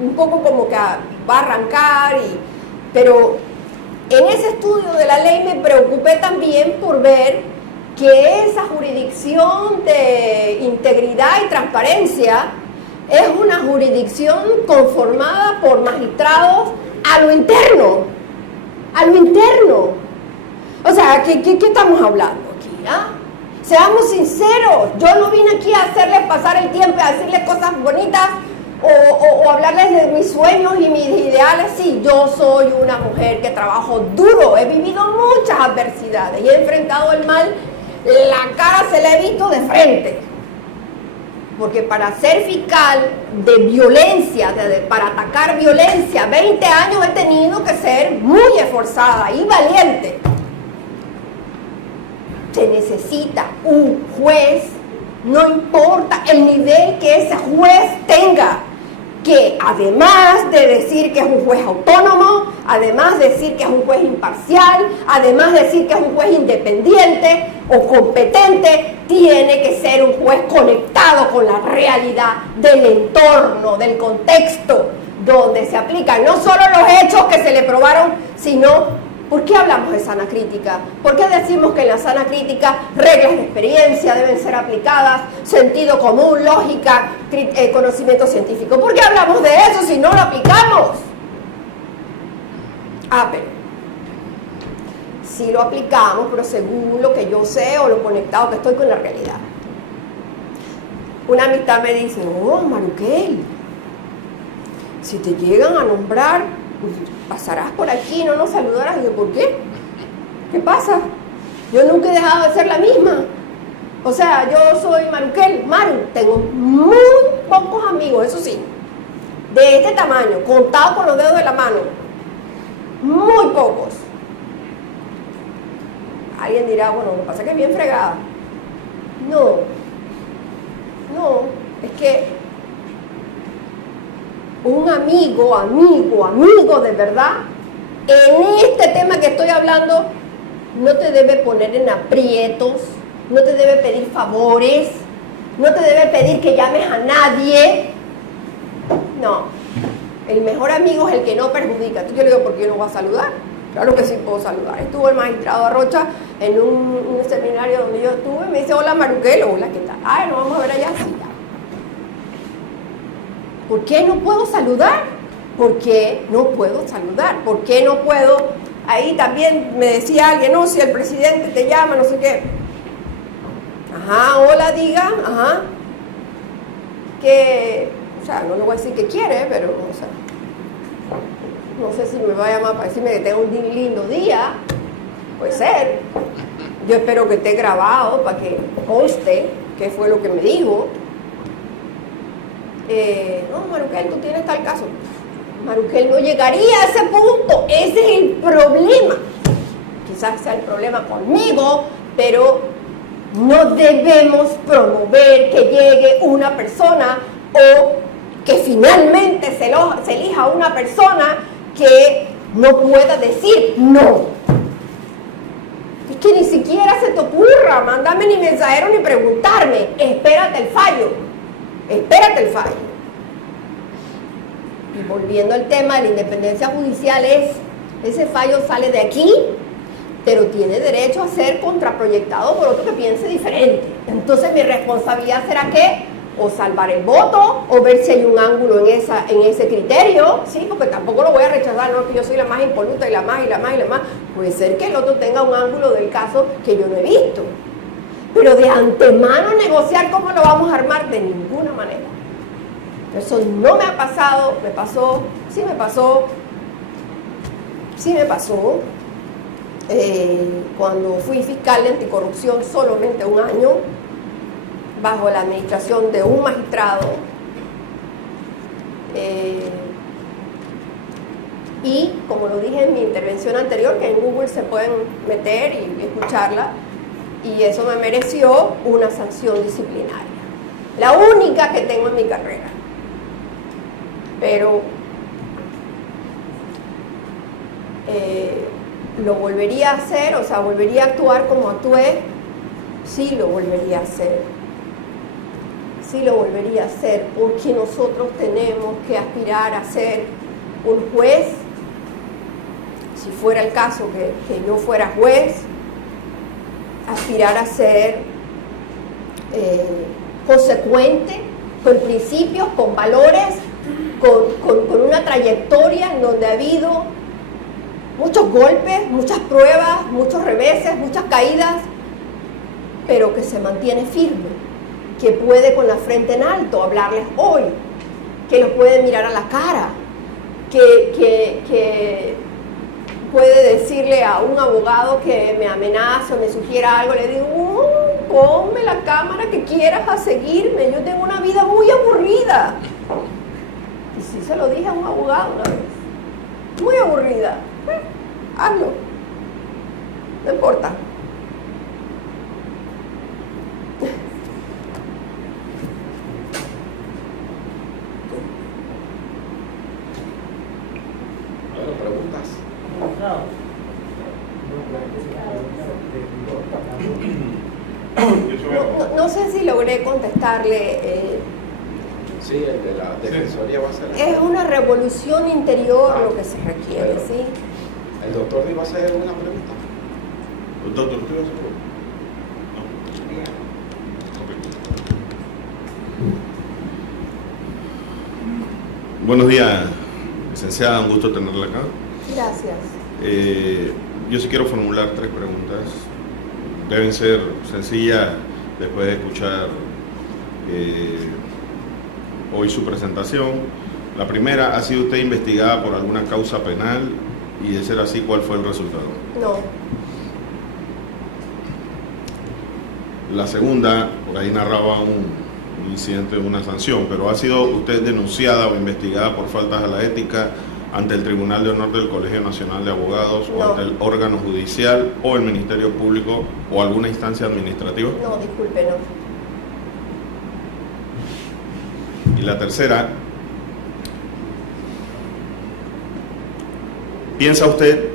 un poco como que va a arrancar. Pero en ese estudio de la ley me preocupé también por ver que esa jurisdicción de integridad y transparencia es una jurisdicción conformada por magistrados magistrados a lo interno. A lo interno. O sea, ¿qué estamos hablando aquí? ¿Ah? Seamos sinceros, yo no vine aquí a hacerles pasar el tiempo, a decirles cosas bonitas o hablarles de mis sueños y mis ideales. Sí, yo soy una mujer que trabajo duro, he vivido muchas adversidades y he enfrentado el mal, la cara se la he visto de frente. Porque para ser fiscal de violencia, para atacar violencia, 20 años he tenido que ser muy esforzada y valiente. Se necesita un juez, no importa el nivel que ese juez tenga, que además de decir que es un juez autónomo, además de decir que es un juez imparcial, además de decir que es un juez independiente o competente, tiene que ser un juez conectado con la realidad del entorno, del contexto donde se aplican no solo los hechos que se le probaron, sino ¿por qué hablamos de sana crítica? ¿Por qué decimos que en la sana crítica reglas de experiencia deben ser aplicadas, sentido común, lógica, conocimiento científico? ¿Por qué hablamos de eso si no lo aplicamos? Pero sí lo aplicamos, pero según lo que yo sé o lo conectado que estoy con la realidad. Una amistad me dice, oh, Maruquel, si te llegan a nombrar, pasarás por aquí, no nos saludarás. Y yo, ¿por qué? ¿Qué pasa? Yo nunca he dejado de ser la misma. O sea, yo soy Maruquel, Maru. Tengo muy pocos amigos, eso sí, de este tamaño, contados con los dedos de la mano. Muy pocos. Alguien dirá, bueno, lo que pasa es que es bien fregada. No, es que un amigo de verdad, en este tema que estoy hablando, no te debe poner en aprietos, no te debe pedir favores, no te debe pedir que llames a nadie. No, el mejor amigo es el que no perjudica. Entonces yo le digo, ¿por qué no vas a saludar? Claro que sí puedo saludar. Estuvo el magistrado Arrocha en un seminario donde yo estuve y me dice, hola Maruquel, hola, ¿qué tal? Ay, nos vamos a ver allá. Sí, ya. ¿Por qué no puedo saludar? ¿Por qué no puedo saludar? ¿Por qué no puedo? Ahí también me decía alguien, no, si el presidente te llama, no sé qué. Ajá, hola, diga, ajá. Que, o sea, no le voy a decir que quiere, pero, o sea, no sé si me va a llamar para decirme que tenga un lindo día. Puede ser. Yo espero que esté grabado para que conste qué fue lo que me dijo. No, Maruquel, tú tienes tal caso. Maruquel no llegaría a ese punto. Ese es el problema. Quizás sea el problema conmigo, pero no debemos promover que llegue una persona o que finalmente se elija una persona que no pueda decir no. Es que ni siquiera se te ocurra mandarme ni mensajero ni preguntarme. Espérate el fallo. Espérate el fallo. Y volviendo al tema de la independencia judicial, ese fallo sale de aquí, pero tiene derecho a ser contraproyectado por otro que piense diferente. Entonces mi responsabilidad será que o salvar el voto o ver si hay un ángulo en ese criterio, ¿sí? Porque tampoco lo voy a rechazar, no, que yo soy la más impoluta y la más. Puede ser que el otro tenga un ángulo del caso que yo no he visto. Pero de antemano negociar cómo lo vamos a armar, de ninguna manera. Eso no me ha pasado, sí me pasó. Cuando fui fiscal de anticorrupción solamente un año, bajo la administración de un magistrado. Y como lo dije en mi intervención anterior, que en Google se pueden meter y escucharla, y eso me mereció una sanción disciplinaria. La única que tengo en mi carrera. Pero lo volvería a hacer, o sea, volvería a actuar como actué. Sí lo volvería a hacer. Sí lo volvería a hacer, porque nosotros tenemos que aspirar a ser un juez. Si fuera el caso que yo fuera juez, aspirar a ser consecuente, con principios, con valores, con una trayectoria donde ha habido muchos golpes, muchas pruebas, muchos reveses, muchas caídas, pero que se mantiene firme, que puede con la frente en alto hablarles hoy, que los puede mirar a la cara, que puede decirle a un abogado que me amenaza o me sugiera algo, le digo, ponme la cámara que quieras a seguirme, yo tengo una vida muy aburrida. Y sí se lo dije a un abogado una vez, muy aburrida, hazlo, no importa. ¿Preguntas? No sé si logré contestarle. Sí, el de la Defensoría va a ser. Es una revolución interior lo que se requiere, Pero, ¿sí? ¿El doctor iba a hacer una pregunta? Doctor, ¿usted va a hacer algo? No. Buenos días, licenciada, un gusto tenerla acá. Gracias. Yo sí quiero formular 3 preguntas. Deben ser sencillas después de escuchar hoy su presentación. La primera, ¿ha sido usted investigada por alguna causa penal? Y de ser así, ¿cuál fue el resultado? No. La segunda, por ahí narraba un incidente de una sanción, pero ¿ha sido usted denunciada o investigada por faltas a la ética ante el Tribunal de Honor del Colegio Nacional de Abogados o No. ante el órgano judicial o el Ministerio Público o alguna instancia administrativa? No, disculpe, no. Y la tercera, ¿piensa usted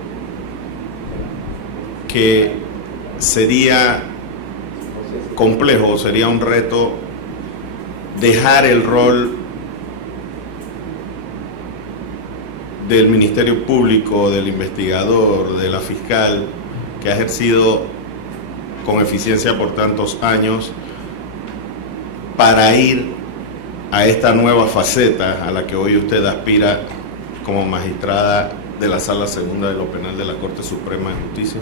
que sería complejo, sería un reto dejar el rol del Ministerio Público, del investigador, de la fiscal, que ha ejercido con eficiencia por tantos años, para ir a esta nueva faceta a la que hoy usted aspira como magistrada de la Sala Segunda de lo Penal de la Corte Suprema de Justicia?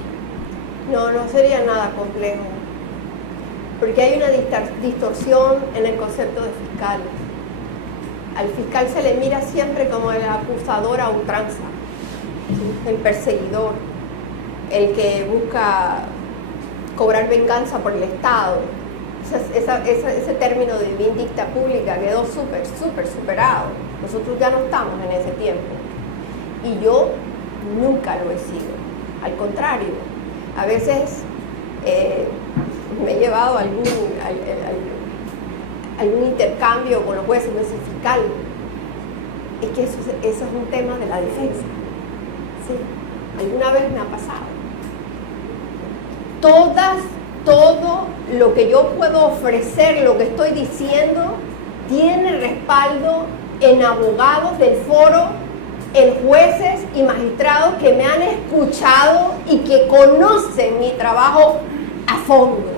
No, no sería nada complejo. Porque hay una distorsión en el concepto de fiscal. Al fiscal se le mira siempre como el acusador a ultranza, ¿sí? El perseguidor, el que busca cobrar venganza por el Estado. Ese término de vindicta pública quedó súper superado. Nosotros ya no estamos en ese tiempo. Y yo nunca lo he sido. Al contrario, a veces me he llevado algún intercambio con los jueces, no es el fiscal. Es que eso es un tema de la defensa. ¿Sí? Alguna vez me ha pasado. Todo lo que yo puedo ofrecer, lo que estoy diciendo, tiene respaldo en abogados del foro, en jueces y magistrados que me han escuchado y que conocen mi trabajo a fondo.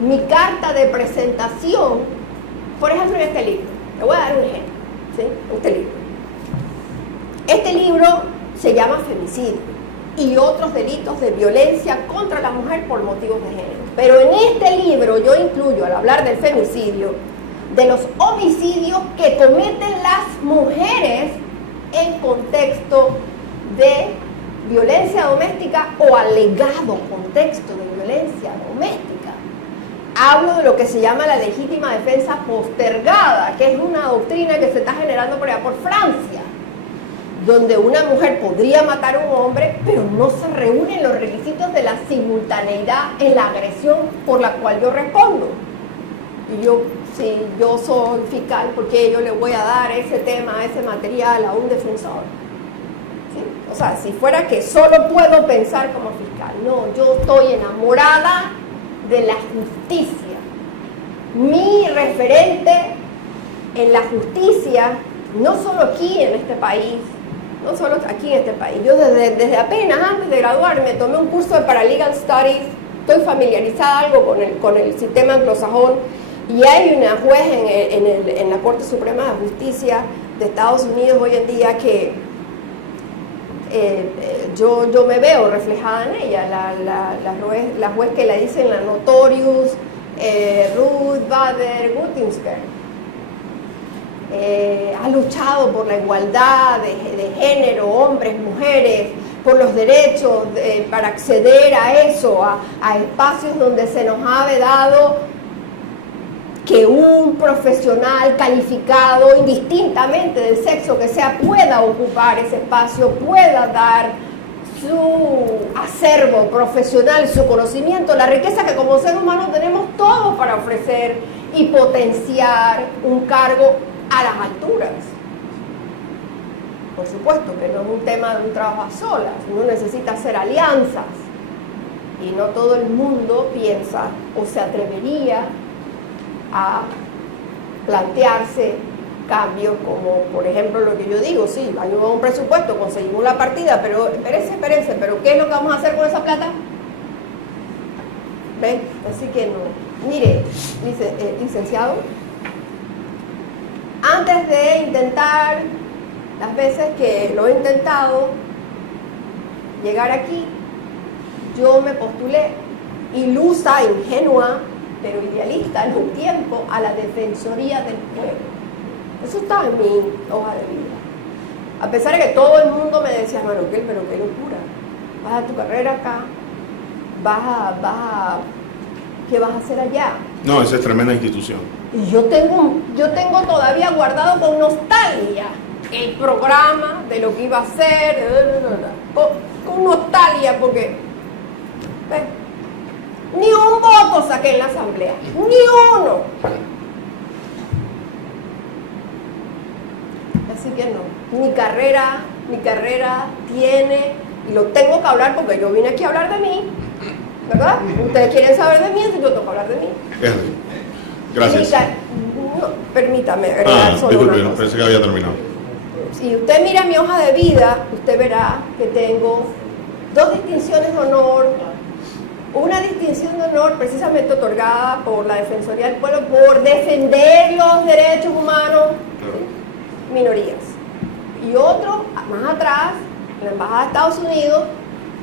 Mi carta de presentación, por ejemplo, en este libro, le voy a dar un ejemplo, ¿sí? Este libro se llama Femicidio y otros delitos de violencia contra la mujer por motivos de género. Pero en este libro yo incluyo, al hablar del femicidio, de los homicidios que cometen las mujeres en contexto de violencia doméstica o alegado contexto de violencia doméstica. Hablo de lo que se llama la legítima defensa postergada, que es una doctrina que se está generando por allá por Francia, donde una mujer podría matar a un hombre, pero no se reúnen los requisitos de la simultaneidad en la agresión por la cual yo respondo. Y yo, si yo soy fiscal, ¿por qué yo le voy a dar ese tema, ese material a un defensor? ¿Sí? O sea, si fuera que solo puedo pensar como fiscal, no, yo estoy enamorada de la justicia. Mi referente en la justicia, no solo aquí en este país, no solo aquí en este país, yo desde apenas antes de graduarme tomé un curso de Paralegal Studies, estoy familiarizada algo con el sistema anglosajón, y hay una juez en la Corte Suprema de Justicia de Estados Unidos hoy en día que yo me veo reflejada en ella, la juez que le dicen la Notorious Ruth Bader Ginsburg. Ha luchado por la igualdad de género, hombres, mujeres, por los derechos para acceder a eso, a espacios donde se nos ha vedado que un profesional calificado, indistintamente del sexo que sea, pueda ocupar ese espacio, pueda dar su acervo profesional, su conocimiento, la riqueza que como ser humano tenemos todos para ofrecer y potenciar un cargo a las alturas. Por supuesto que no es un tema de un trabajo a solas, uno necesita hacer alianzas y no todo el mundo piensa o se atrevería a plantearse cambios como, por ejemplo, lo que yo digo, sí, hay un presupuesto, conseguimos la partida, pero espérense, pero ¿qué es lo que vamos a hacer con esa plata? ¿Ven? Así que no. Mire, licenciado, antes de intentar, las veces que lo he intentado, llegar aquí, yo me postulé, ilusa, ingenua, pero idealista en un tiempo, a la Defensoría del Pueblo. Eso estaba en mi hoja de vida. A pesar de que todo el mundo me decía, bueno, pero qué locura, vas a tu carrera acá, ¿qué vas a hacer allá? No, esa es tremenda institución. Y yo tengo todavía guardado con nostalgia el programa de lo que iba a hacer, con nostalgia, porque ni un voto saqué en la asamblea, ni uno. Así que no, mi carrera tiene, y lo tengo que hablar porque yo vine aquí a hablar de mí, ¿verdad? Ustedes quieren saber de mí, entonces yo tengo que hablar de mí. Gracias. No, permítame agregar solo disculpe, una cosa. pensé que había terminado. Si usted mira mi hoja de vida, usted verá que tengo 2 distinciones de honor. Una distinción de honor precisamente otorgada por la Defensoría del Pueblo por defender los derechos humanos de minorías. Y otro, más atrás, en la Embajada de Estados Unidos,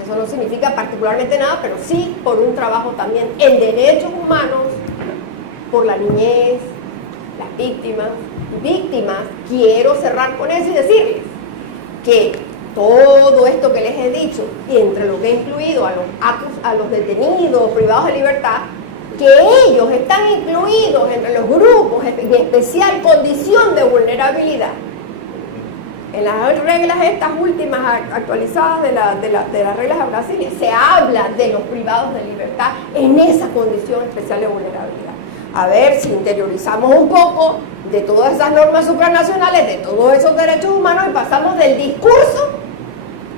eso no significa particularmente nada, pero sí por un trabajo también en derechos humanos, por la niñez, las víctimas. Quiero cerrar con eso y decirles que todo esto que les he dicho, y entre lo que he incluido a los detenidos privados de libertad, que ellos están incluidos entre los grupos en especial condición de vulnerabilidad. En las reglas estas últimas actualizadas de las reglas de Brasil, se habla de los privados de libertad en esa condición especial de vulnerabilidad. A ver si interiorizamos un poco de todas esas normas supranacionales, de todos esos derechos humanos y pasamos del discurso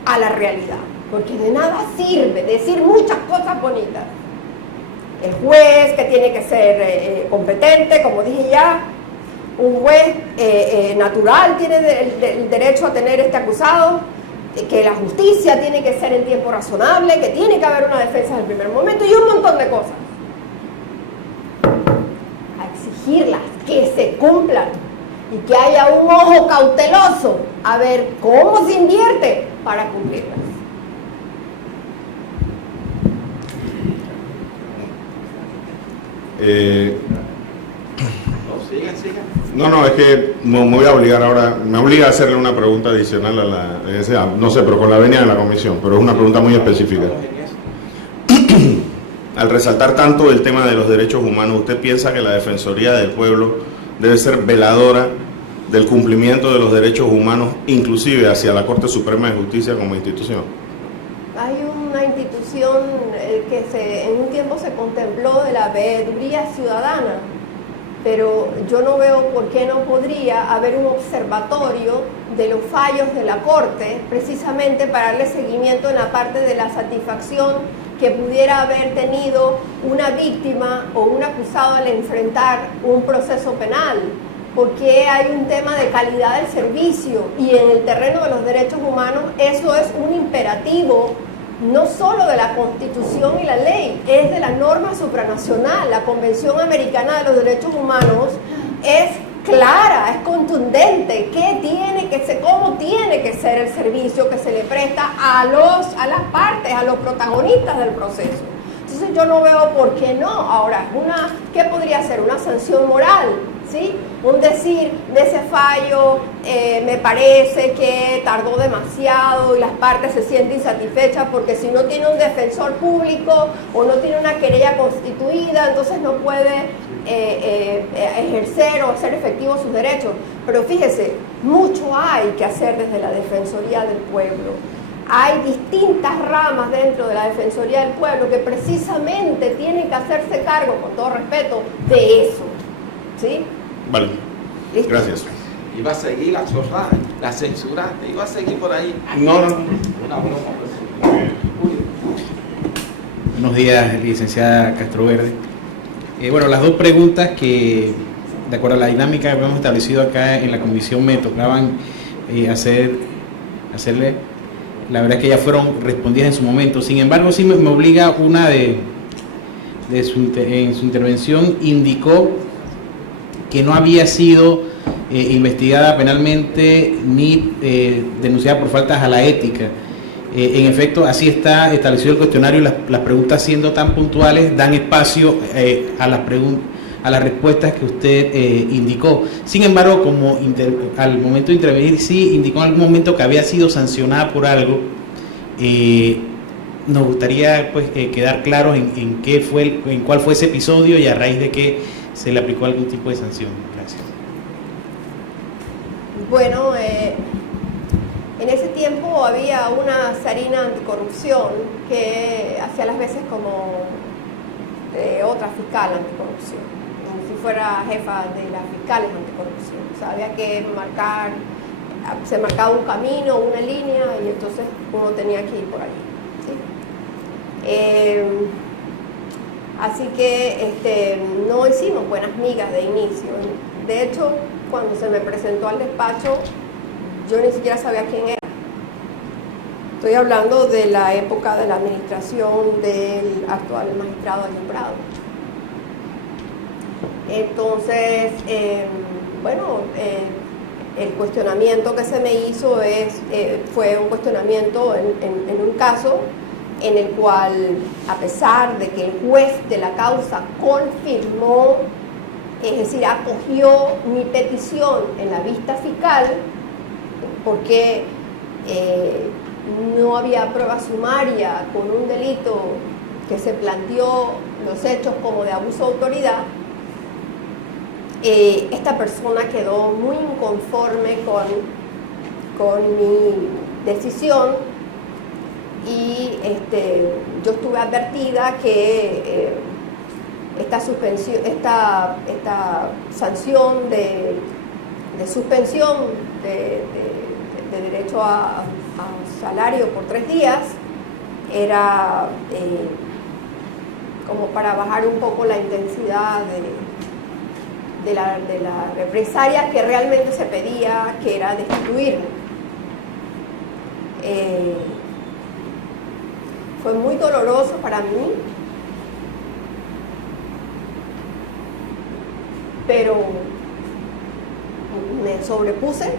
a la realidad, porque de nada sirve decir muchas cosas bonitas. El juez que tiene que ser competente, como dije ya, un juez natural tiene el derecho a tener este acusado, que la justicia tiene que ser en tiempo razonable, que tiene que haber una defensa del primer momento y un montón de cosas. A exigirlas, que se cumplan y que haya un ojo cauteloso a ver cómo se invierte para cumplirlas. No, es que me voy a obligar ahora, me obliga a hacerle una pregunta adicional a la, no sé, pero con la venia de la comisión, pero es una pregunta muy específica. Al resaltar tanto el tema de los derechos humanos, ¿usted piensa que la Defensoría del Pueblo debe ser veladora del cumplimiento de los derechos humanos, inclusive hacia la Corte Suprema de Justicia como institución? Hay una institución que en un tiempo se contempló de la veeduría ciudadana, pero yo no veo por qué no podría haber un observatorio de los fallos de la Corte, precisamente para darle seguimiento en la parte de la satisfacción que pudiera haber tenido una víctima o un acusado al enfrentar un proceso penal, porque hay un tema de calidad del servicio y en el terreno de los derechos humanos eso es un imperativo no solo de la Constitución y la ley, es de la norma supranacional. La Convención Americana de los Derechos Humanos es clara, es contundente, cómo tiene que ejercer el servicio que se le presta a las partes, a los protagonistas del proceso. Entonces yo no veo por qué no. Ahora, ¿qué podría ser? Una sanción moral, ¿sí? Un decir de ese fallo, me parece que tardó demasiado y las partes se sienten insatisfechas porque si no tiene un defensor público o no tiene una querella constituida, entonces no puede ejercer o hacer efectivos sus derechos. Pero fíjese, mucho hay que hacer desde la Defensoría del Pueblo. Hay distintas ramas dentro de la Defensoría del Pueblo que precisamente tienen que hacerse cargo, con todo respeto, de eso. ¿Sí? Vale. ¿Listo? Gracias. Iba a seguir la chorrada, la censuraste, iba a seguir por ahí. No. Una broma. Julio. Buenos días, licenciada Castroverde. Bueno, las dos preguntas que, de acuerdo a la dinámica que hemos establecido acá en la comisión, me tocaban hacerle. La verdad es que ya fueron respondidas en su momento. Sin embargo, sí me obliga una en su intervención indicó que no había sido investigada penalmente ni denunciada por faltas a la ética. En efecto, así está establecido el cuestionario y las preguntas, siendo tan puntuales, dan espacio a las respuestas que usted indicó. Sin embargo, como al momento de intervenir, sí indicó en algún momento que había sido sancionada por algo. Nos gustaría pues quedar claros en cuál fue ese episodio y a raíz de qué se le aplicó algún tipo de sanción. Gracias. Bueno, en ese tiempo había una zarina anticorrupción que hacía las veces como otra fiscal anticorrupción, como si fuera jefa de las fiscales anticorrupción. O sea, había que se marcaba un camino, una línea, y entonces uno tenía que ir por allí. ¿Sí? Así que no hicimos buenas migas de inicio. De hecho, cuando se me presentó al despacho, yo ni siquiera sabía quién era. Estoy hablando de la época de la administración del actual magistrado Allí Prado. Entonces, el cuestionamiento que se me hizo fue un cuestionamiento en un caso en el cual, a pesar de que el juez de la causa confirmó, es decir, acogió mi petición en la vista fiscal, porque no había prueba sumaria con un delito que se planteó los hechos como de abuso de autoridad, esta persona quedó muy inconforme con mi decisión y yo estuve advertida que esta sanción de suspensión de derecho a salario por 3 días era como para bajar un poco la intensidad de la represalia que realmente se pedía, que era destituirme. Fue muy doloroso para mí, pero me sobrepuse,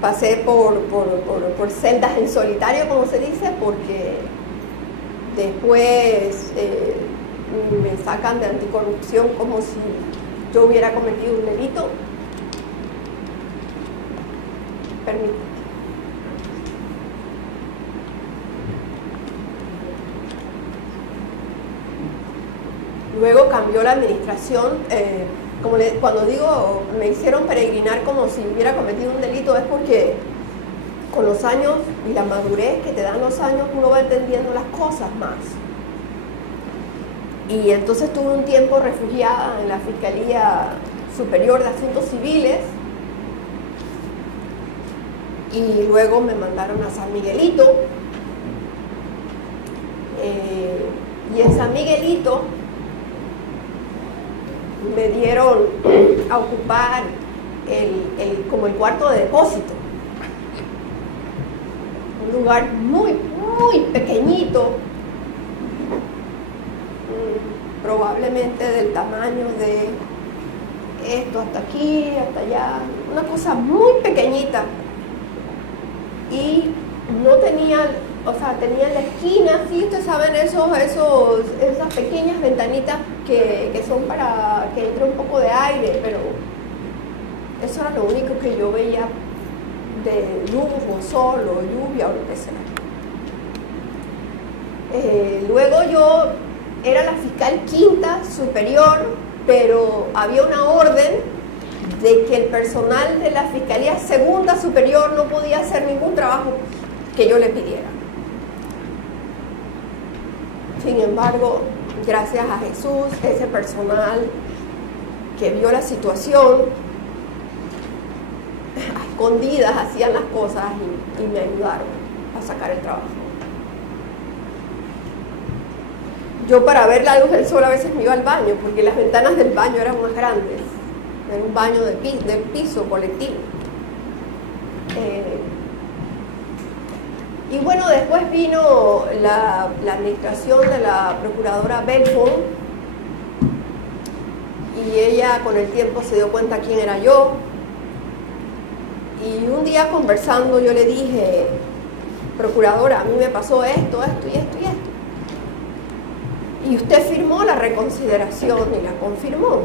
pasé por celdas en solitario, como se dice, porque después me sacan de anticorrupción como si yo hubiera cometido un delito. Permítame. Luego cambió la administración, cuando digo me hicieron peregrinar como si hubiera cometido un delito, es porque con los años y la madurez que te dan los años uno va entendiendo las cosas más. Y entonces tuve un tiempo refugiada en la Fiscalía Superior de Asuntos Civiles y luego me mandaron a San Miguelito, y en San Miguelito me dieron a ocupar como el cuarto de depósito, un lugar muy, muy pequeñito, probablemente del tamaño de esto hasta aquí, hasta allá, una cosa muy pequeñita, tenía en la esquina, sí, ustedes saben, esas pequeñas ventanitas que son para que entre un poco de aire, pero eso era lo único que yo veía de luz o sol o lluvia o lo que sea. Luego yo era la fiscal quinta superior, pero había una orden de que el personal de la fiscalía segunda superior no podía hacer ningún trabajo que yo le pidiera. Sin embargo, gracias a Jesús, ese personal que vio la situación, a escondidas hacían las cosas y me ayudaron a sacar el trabajo. Yo, para ver la luz del sol, a veces me iba al baño, porque las ventanas del baño eran más grandes. Era un baño del piso colectivo. Y bueno, después vino la administración de la procuradora Belfont, y ella con el tiempo se dio cuenta quién era yo. Y un día conversando yo le dije: procuradora, a mí me pasó esto, esto y esto y esto. Y usted firmó la reconsideración y la confirmó.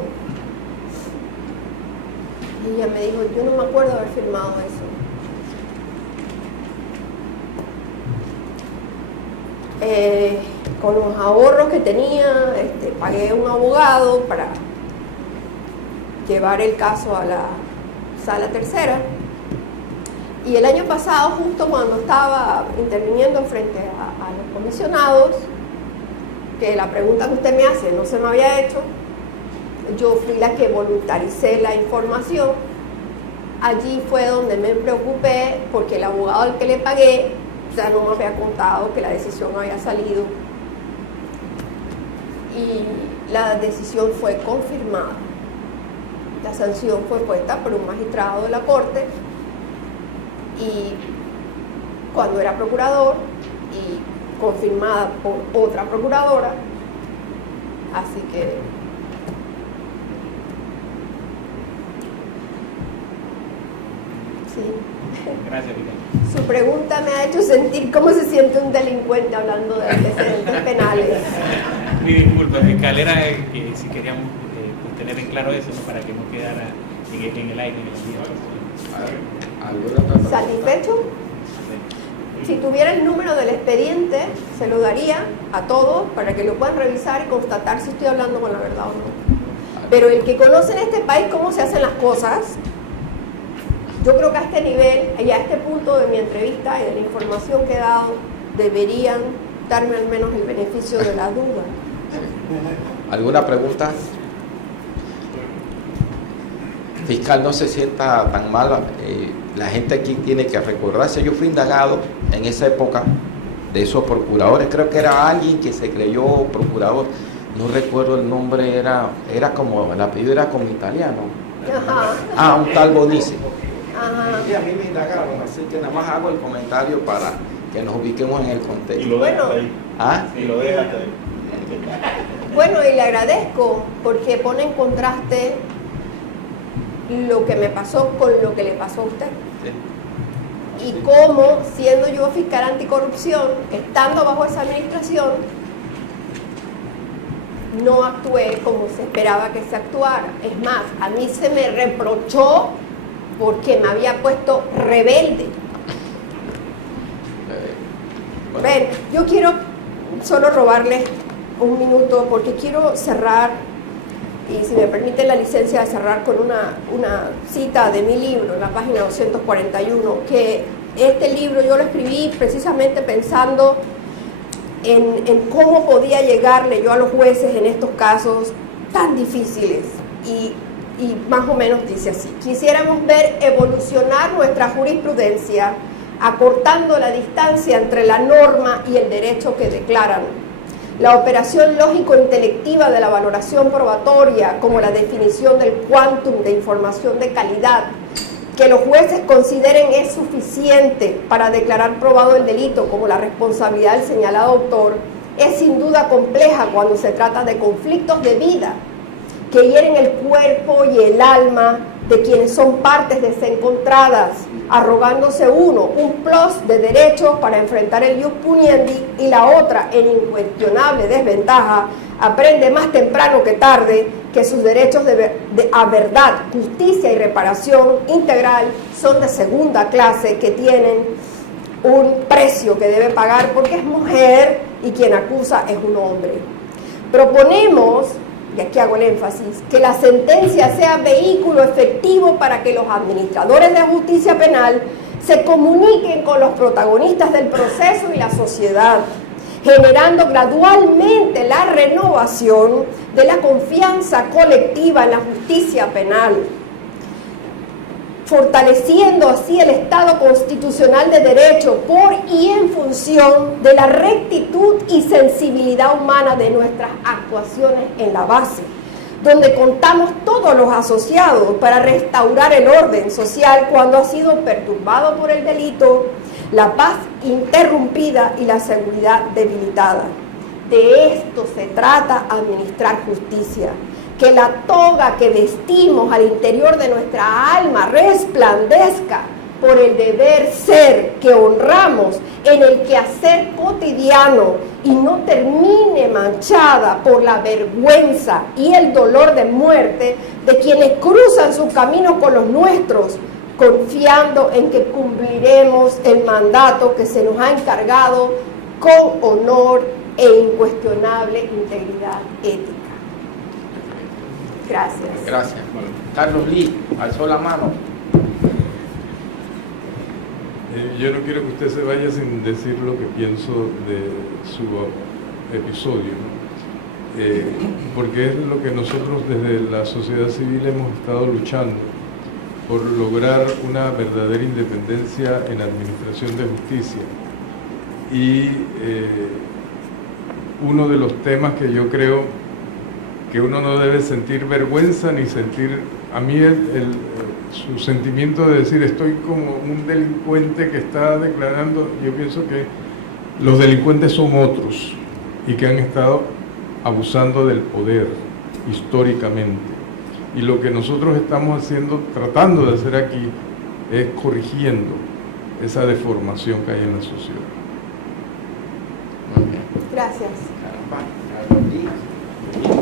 Y ella me dijo: yo no me acuerdo haber firmado eso. Con los ahorros que tenía, pagué un abogado para llevar el caso a la sala tercera. Y el año pasado, justo cuando estaba interviniendo frente a los comisionados, que la pregunta que usted me hace no se me había hecho, yo fui la que voluntaricé la información. Allí fue donde me preocupé, porque el abogado al que le pagué, o sea, no me había contado que la decisión había salido. Y la decisión fue confirmada. La sanción fue puesta por un magistrado de la Corte, y cuando era procurador, y confirmada por otra procuradora. Así que sí. Gracias, Pical. Su pregunta me ha hecho sentir cómo se siente un delincuente hablando de antecedentes penales. Mi disculpa, fiscal, era que si queríamos pues, tener en claro eso, ¿no? Para que no quedara en el aire. ¿Satisfecho? Si tuviera el número del expediente, se lo daría a todos para que lo puedan revisar y constatar si estoy hablando con la verdad o no. Pero el que conoce en este país cómo se hacen las cosas, yo creo que a este nivel y a este punto de mi entrevista y de la información que he dado, deberían darme al menos el beneficio de la duda. ¿Alguna pregunta? Fiscal, no se sienta tan mal. La gente aquí tiene que recordarse. Yo fui indagado en esa época de esos procuradores. Creo que era alguien que se creyó procurador. No recuerdo el nombre, era como, el apellido era como italiano. Ajá. Un tal Bonici. Ajá. Y a mí me indagaron, así que nada más hago el comentario para que nos ubiquemos en el contexto. Y lo dejaste ahí. ¿Ah? Y lo dejaste ahí. Bueno, y le agradezco porque pone en contraste lo que me pasó con lo que le pasó a usted. Sí. Y cómo, siendo yo fiscal anticorrupción, estando bajo esa administración, no actué como se esperaba que se actuara. Es más, a mí se me reprochó porque me había puesto rebelde. Bueno. Ven, yo quiero solo robarles un minuto porque quiero cerrar, y si me permiten la licencia de cerrar con una cita de mi libro, en la página 241, que este libro yo lo escribí precisamente pensando en cómo podía llegarle yo a los jueces en estos casos tan difíciles. Y más o menos dice así: quisiéramos ver evolucionar nuestra jurisprudencia acortando la distancia entre la norma y el derecho que declaran. La operación lógico-intelectiva de la valoración probatoria, como la definición del quantum de información de calidad, que los jueces consideren es suficiente para declarar probado el delito como la responsabilidad del señalado autor, es sin duda compleja cuando se trata de conflictos de vida que hieren el cuerpo y el alma de quienes son partes desencontradas arrogándose uno un plus de derechos para enfrentar el ius puniendi y la otra, en incuestionable desventaja, aprende más temprano que tarde que sus derechos a verdad, justicia y reparación integral son de segunda clase, que tienen un precio que debe pagar porque es mujer y quien acusa es un hombre. Proponemos, y aquí hago el énfasis, que la sentencia sea vehículo efectivo para que los administradores de justicia penal se comuniquen con los protagonistas del proceso y la sociedad, generando gradualmente la renovación de la confianza colectiva en la justicia penal, fortaleciendo así el Estado constitucional de derecho por y en función de la rectitud y sensibilidad humana de nuestras actuaciones en la base, donde contamos todos los asociados para restaurar el orden social cuando ha sido perturbado por el delito, la paz interrumpida y la seguridad debilitada. De esto se trata administrar justicia, que la toga que vestimos al interior de nuestra alma resplandezca por el deber ser que honramos en el quehacer cotidiano y no termine manchada por la vergüenza y el dolor de muerte de quienes cruzan su camino con los nuestros, confiando en que cumpliremos el mandato que se nos ha encargado con honor e incuestionable integridad ética. Gracias. Gracias. Carlos Lee, alzó la mano. Yo no quiero que usted se vaya sin decir lo que pienso de su episodio, ¿no? Porque es lo que nosotros desde la sociedad civil hemos estado luchando, por lograr una verdadera independencia en la administración de justicia. Y uno de los temas que yo creo que uno no debe sentir vergüenza ni sentir, a mí su sentimiento de decir estoy como un delincuente que está declarando, yo pienso que los delincuentes son otros y que han estado abusando del poder históricamente. Y lo que nosotros estamos haciendo, tratando de hacer aquí, es corrigiendo esa deformación que hay en la sociedad. Gracias. Carlos Lee.